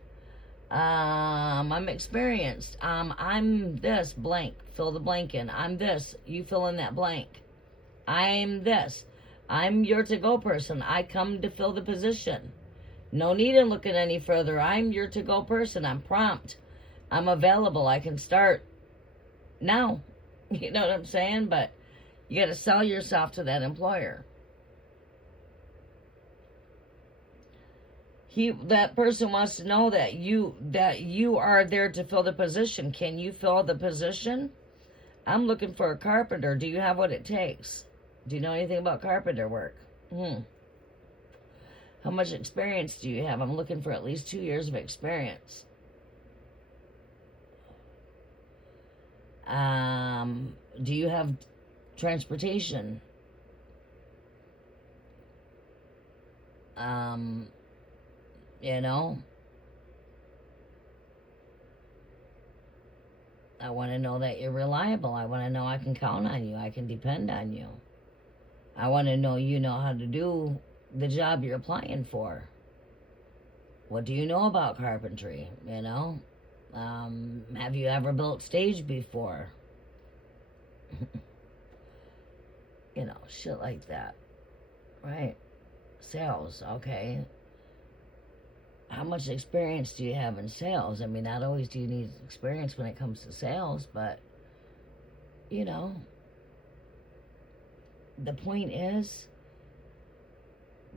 I'm experienced. I'm this, blank. Fill the blank in. I'm this. You fill in that blank. I'm this. I'm your to-go person. I come to fill the position. No need in looking any further. I'm your to-go person. I'm prompt. I'm available. I can start now. You know what I'm saying? But you got to sell yourself to that employer. That person wants to know that you are there to fill the position. Can you fill the position? I'm looking for a carpenter. Do you have what it takes? Do you know anything about carpenter work? How much experience do you have? I'm looking for at least 2 years of experience. Do you have transportation? You know, I want to know that you're reliable. I want to know I can count on you. I can depend on you. I want to know you know how to do the job you're applying for. What do you know about carpentry? You know, have you ever built stage before? You know, shit like that, right? Sales, okay. How much experience do you have in sales? I mean, not always do you need experience when it comes to sales, but, you know, the point is,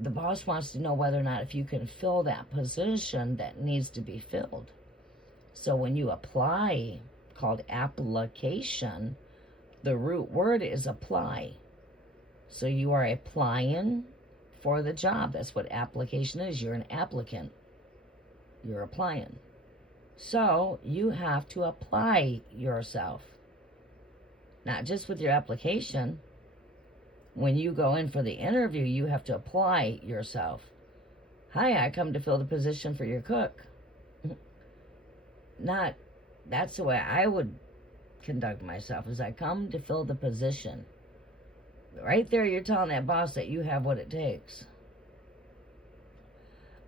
the boss wants to know whether or not if you can fill that position that needs to be filled. So when you apply, called application, the root word is apply. So you are applying for the job. That's what application is. You're an applicant. You're applying. So you have to apply yourself. Not just with your application. When you go in for the interview, you have to apply yourself. Hi, I come to fill the position for your cook. That's the way I would conduct myself, is I come to fill the position. Right there, you're telling that boss that you have what it takes.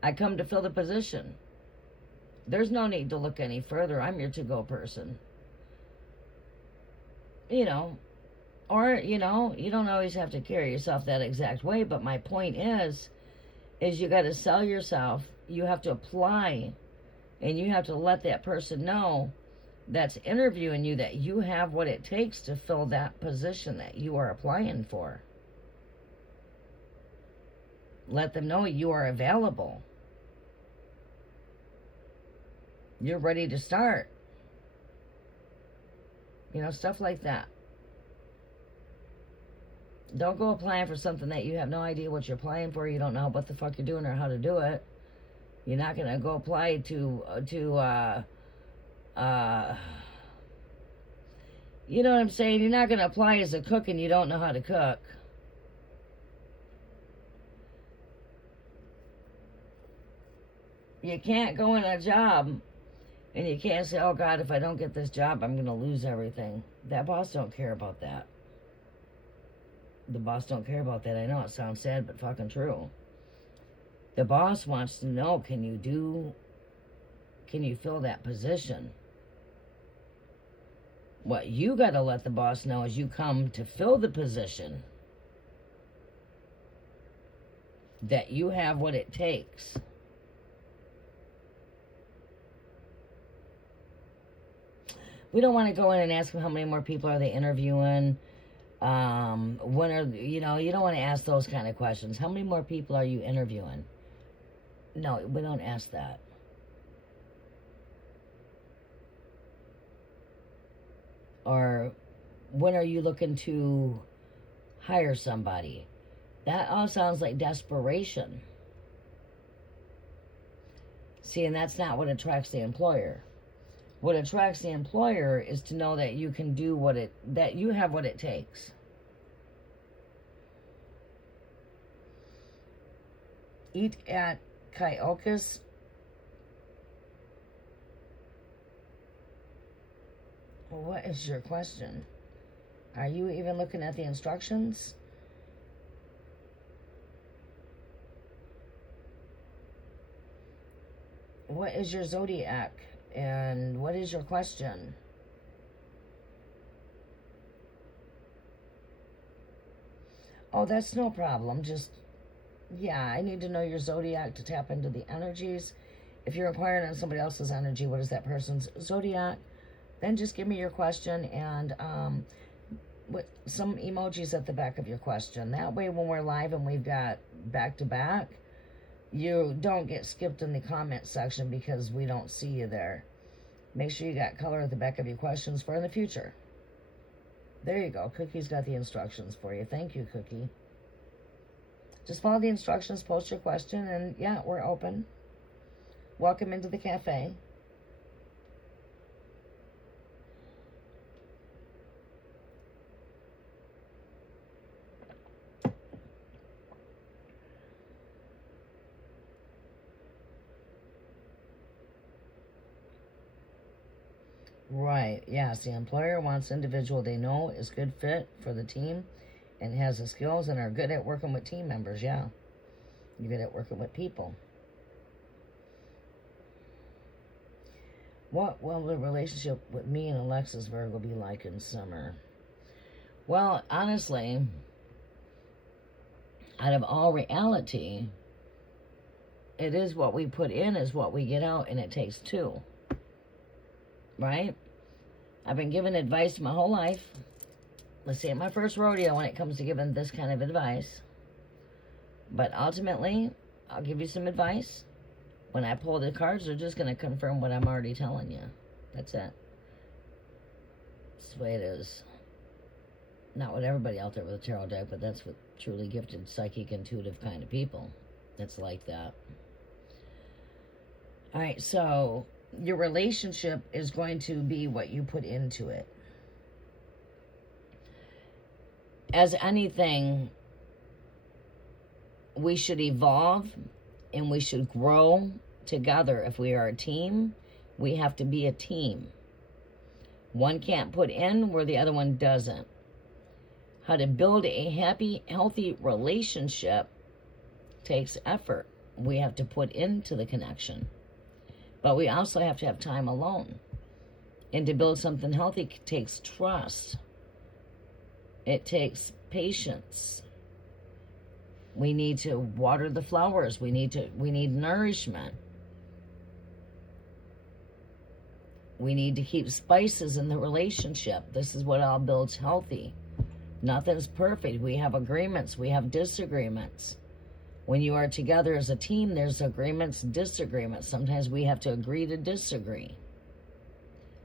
I come to fill the position. There's no need to look any further. I'm your to-go person. You know, or, you know, you don't always have to carry yourself that exact way, but my point is you got to sell yourself. You have to apply, and you have to let that person know that's interviewing you that you have what it takes to fill that position that you are applying for. Let them know you are available. You're ready to start. You know, stuff like that. Don't go applying for something that you have no idea what you're applying for. You don't know what the fuck you're doing or how to do it. You're not going to go apply to you know what I'm saying? You're not going to apply as a cook and you don't know how to cook. You can't go in a job and you can't say, oh God, if I don't get this job, I'm going to lose everything. That boss don't care about that. The boss don't care about that. I know it sounds sad, but fucking true. The boss wants to know, can you fill that position? What you got to let the boss know is you come to fill the position. That you have what it takes. We don't want to go in and ask them how many more people are they interviewing. When are, you know, you don't want to ask those kind of questions. How many more people are you interviewing? No, we don't ask that. Or when are you looking to hire somebody? That all sounds like desperation. See, and that's not what attracts the employer. What attracts the employer is to know that you can do that you have what it takes. Eat at Kyokus. What is your question? Are you even looking at the instructions? What is your zodiac? And what is your question? Oh, that's no problem. Just, yeah, I need to know your zodiac to tap into the energies. If you're inquiring on somebody else's energy, what is that person's zodiac? Then just give me your question and with some emojis at the back of your question. That way when we're live and we've got back to back, you don't get skipped in the comment section because we don't see you there. Make sure you got color at the back of your questions for in the future. There you go. Cookie's got the instructions for you. Thank you, Cookie. Just follow the instructions, post your question, and yeah, we're open. Welcome into the cafe. Right, yes, the employer wants individual they know is good fit for the team and has the skills and are good at working with team members, yeah. You're good at working with people. What will the relationship with me and Alexis Virgo be like in summer? Well, honestly, out of all reality, it is what we put in is what we get out, and it takes two. Right? I've been giving advice my whole life. Let's say my first rodeo when it comes to giving this kind of advice. But ultimately, I'll give you some advice. When I pull the cards, they're just going to confirm what I'm already telling you. That's it. That's the way it is. Not with everybody out there with a tarot deck, but that's with truly gifted, psychic, intuitive kind of people. That's like that. All right, so your relationship is going to be what you put into it. As anything, we should evolve and we should grow together. If we are a team, we have to be a team. One can't put in where the other one doesn't. How to build a happy, healthy relationship takes effort. We have to put into the connection. But we also have to have time alone. And to build something healthy takes trust. It takes patience. We need to water the flowers. We need nourishment. We need to keep spices in the relationship. This is what all builds healthy. Nothing's perfect. We have agreements. We have disagreements. When you are together as a team, there's agreements, disagreements. Sometimes we have to agree to disagree.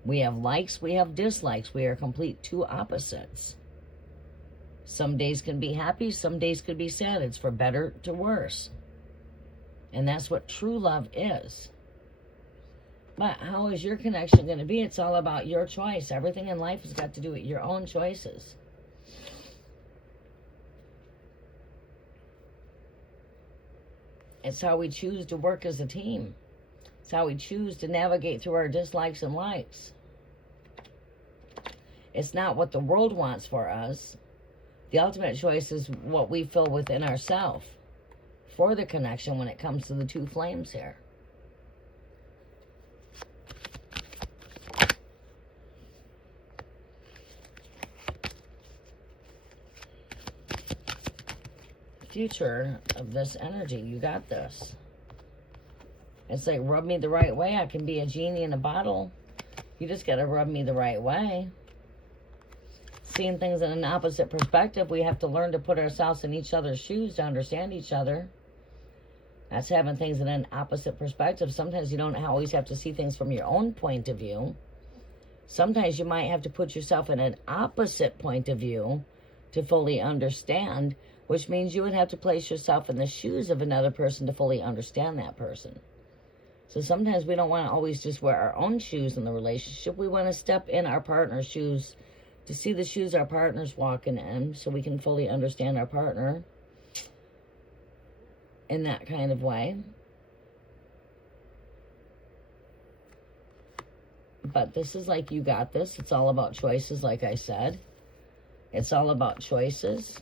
We have likes, we have dislikes. We are complete two opposites. Some days can be happy, some days could be sad. It's for better to worse. And that's what true love is. But how is your connection going to be? It's all about your choice. Everything in life has got to do with your own choices. It's how we choose to work as a team. It's how we choose to navigate through our dislikes and likes. It's not what the world wants for us. The ultimate choice is what we feel within ourselves for the connection when it comes to the two flames here. Future of this energy. You got this. It's like, rub me the right way. I can be a genie in a bottle. You just got to rub me the right way. Seeing things in an opposite perspective, we have to learn to put ourselves in each other's shoes to understand each other. That's having things in an opposite perspective. Sometimes you don't always have to see things from your own point of view. Sometimes you might have to put yourself in an opposite point of view to fully understand, which means you would have to place yourself in the shoes of another person to fully understand that person. So sometimes we don't want to always just wear our own shoes in the relationship. We want to step in our partner's shoes to see the shoes our partner's walking in so we can fully understand our partner in that kind of way. But this is like, you got this. It's all about choices, like I said. It's all about choices.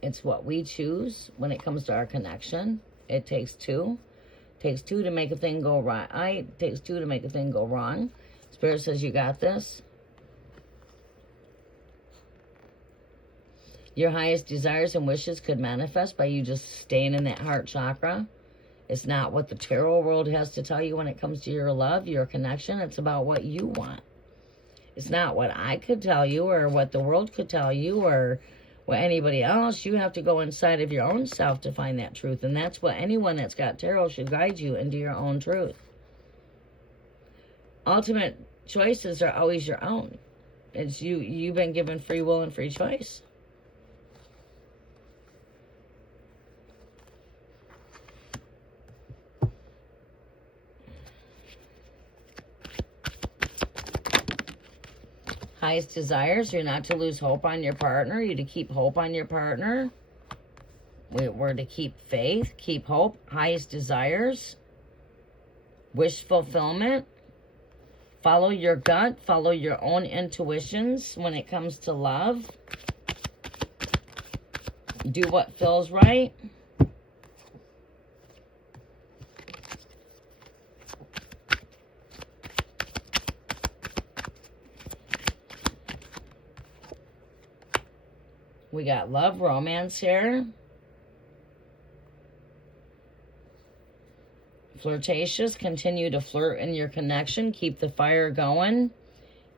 It's what we choose when it comes to our connection. It takes two. It takes two to make a thing go right. It takes two to make a thing go wrong. Spirit says you got this. Your highest desires and wishes could manifest by you just staying in that heart chakra. It's not what the tarot world has to tell you when it comes to your love, your connection. It's about what you want. It's not what I could tell you or what the world could tell you or what anybody else. You have to go inside of your own self to find that truth. And that's what anyone that's got tarot should guide you into your own truth. Ultimate choices are always your own. It's you've been given free will and free choice. Highest desires, you're not to lose hope on your partner. You're to keep hope on your partner. We're to keep faith, keep hope. Highest desires, wish fulfillment. Follow your gut, follow your own intuitions when it comes to love. Do what feels right. We got love, romance here. Flirtatious, continue to flirt in your connection. Keep the fire going.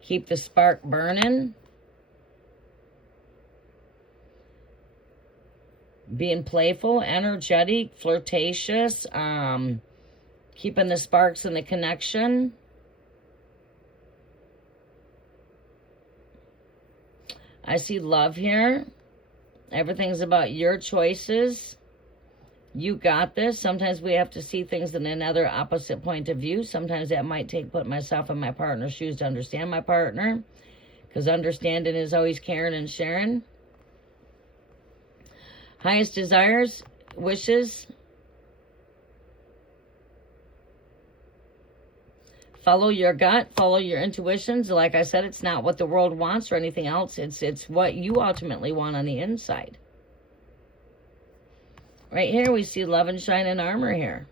Keep the spark burning. Being playful, energetic, flirtatious. Keeping the sparks in the connection. I see love here. Everything's about your choices. You got this. Sometimes we have to see things in another opposite point of view. Sometimes that might take putting myself in my partner's shoes to understand my partner. Because understanding is always caring and sharing. Highest desires, wishes. Follow your gut, follow your intuitions. Like I said, it's not what the world wants or anything else. It's what you ultimately want on the inside. Right here, we see love and shine and armor here.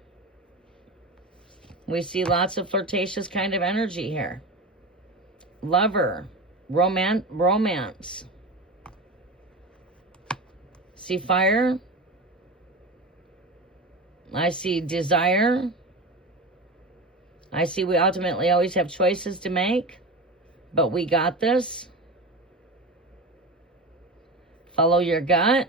We see lots of flirtatious kind of energy here. Lover, romance. See fire. I see desire. I see we ultimately always have choices to make, but we got this. Follow your gut.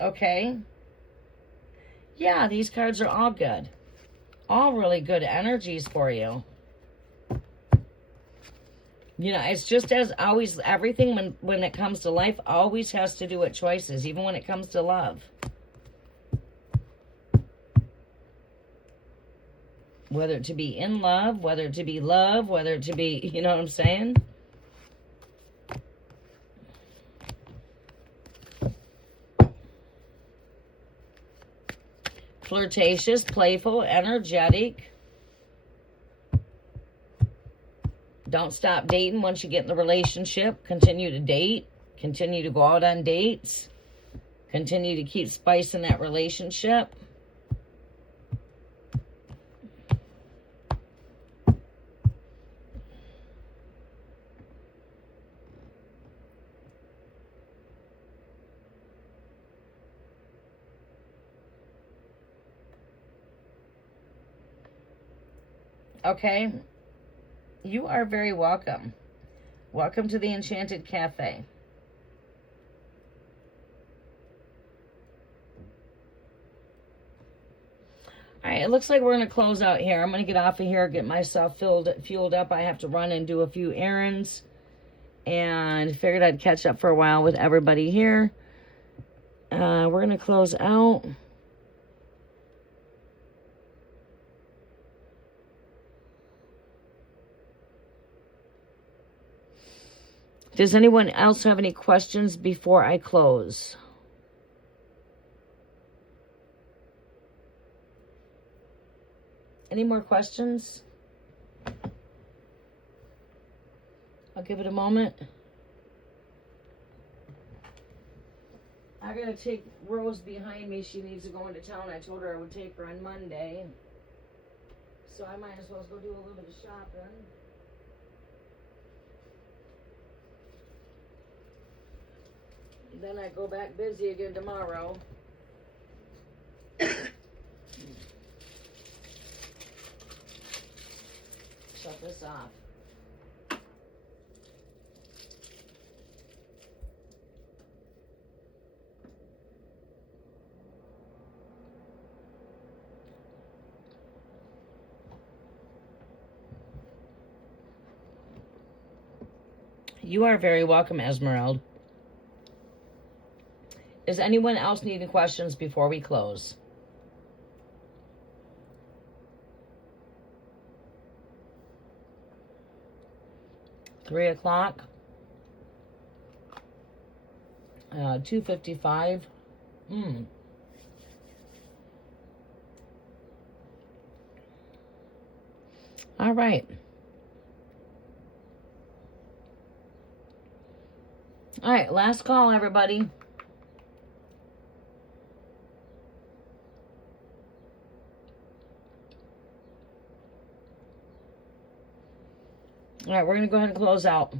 Okay. Yeah, these cards are all good. All really good energies for you. You know, it's just as always, everything when it comes to life always has to do with choices, even when it comes to love. Whether it to be in love, whether it to be love, whether it to be, you know what I'm saying? Flirtatious, playful, energetic. Don't stop dating once you get in the relationship. Continue to date. Continue to go out on dates. Continue to keep spice in that relationship. Okay? You are very welcome. Welcome to the Enchanted Cafe. All right, it looks like we're going to close out here. I'm going to get off of here, get myself fueled up. I have to run and do a few errands. And figured I'd catch up for a while with everybody here. We're going to close out. Does anyone else have any questions before I close? Any more questions? I'll give it a moment. I gotta take Rose behind me. She needs to go into town. I told her I would take her on Monday. So I might as well go do a little bit of shopping. Then I go back busy again tomorrow. Shut this off. You are very welcome, Esmeralda. Is anyone else needing questions before we close? $3:00. 2:55. All right. All right, last call, everybody. All right, we're going to go ahead and close out.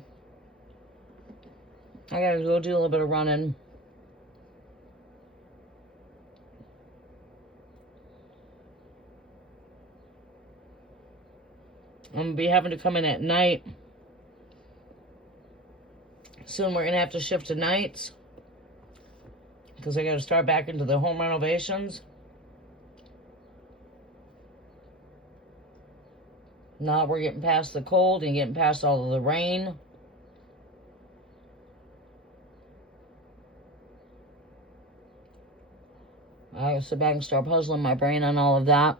I got to go do a little bit of running. I'm going to be having to come in at night. Soon we're going to have to shift to nights because I got to start back into the home renovations. Now we're getting past the cold and getting past all of the rain. I gotta sit back and start puzzling my brain on all of that.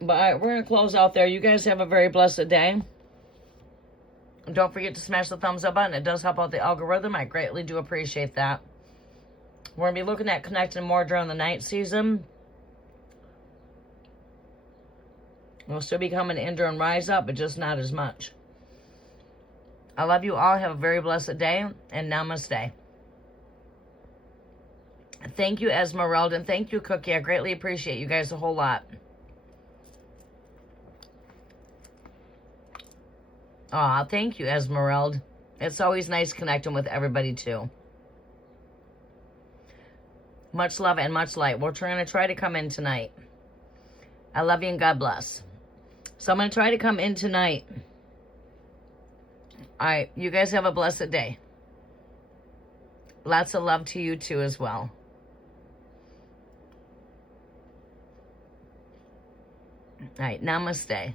But all right, we're going to close out there. You guys have a very blessed day. Don't forget to smash the thumbs up button. It does help out the algorithm. I greatly do appreciate that. We're going to be looking at connecting more during the night season. We'll still be coming in during Rise Up, but just not as much. I love you all. Have a very blessed day, and namaste. Thank you, Esmeralda, and thank you, Cookie. I greatly appreciate you guys a whole lot. Aw, thank you, Esmeralda. It's always nice connecting with everybody, too. Much love and much light. We're going to try to come in tonight. I love you and God bless. So I'm going to try to come in tonight. All right, you guys have a blessed day. Lots of love to you, too, as well. All right, namaste.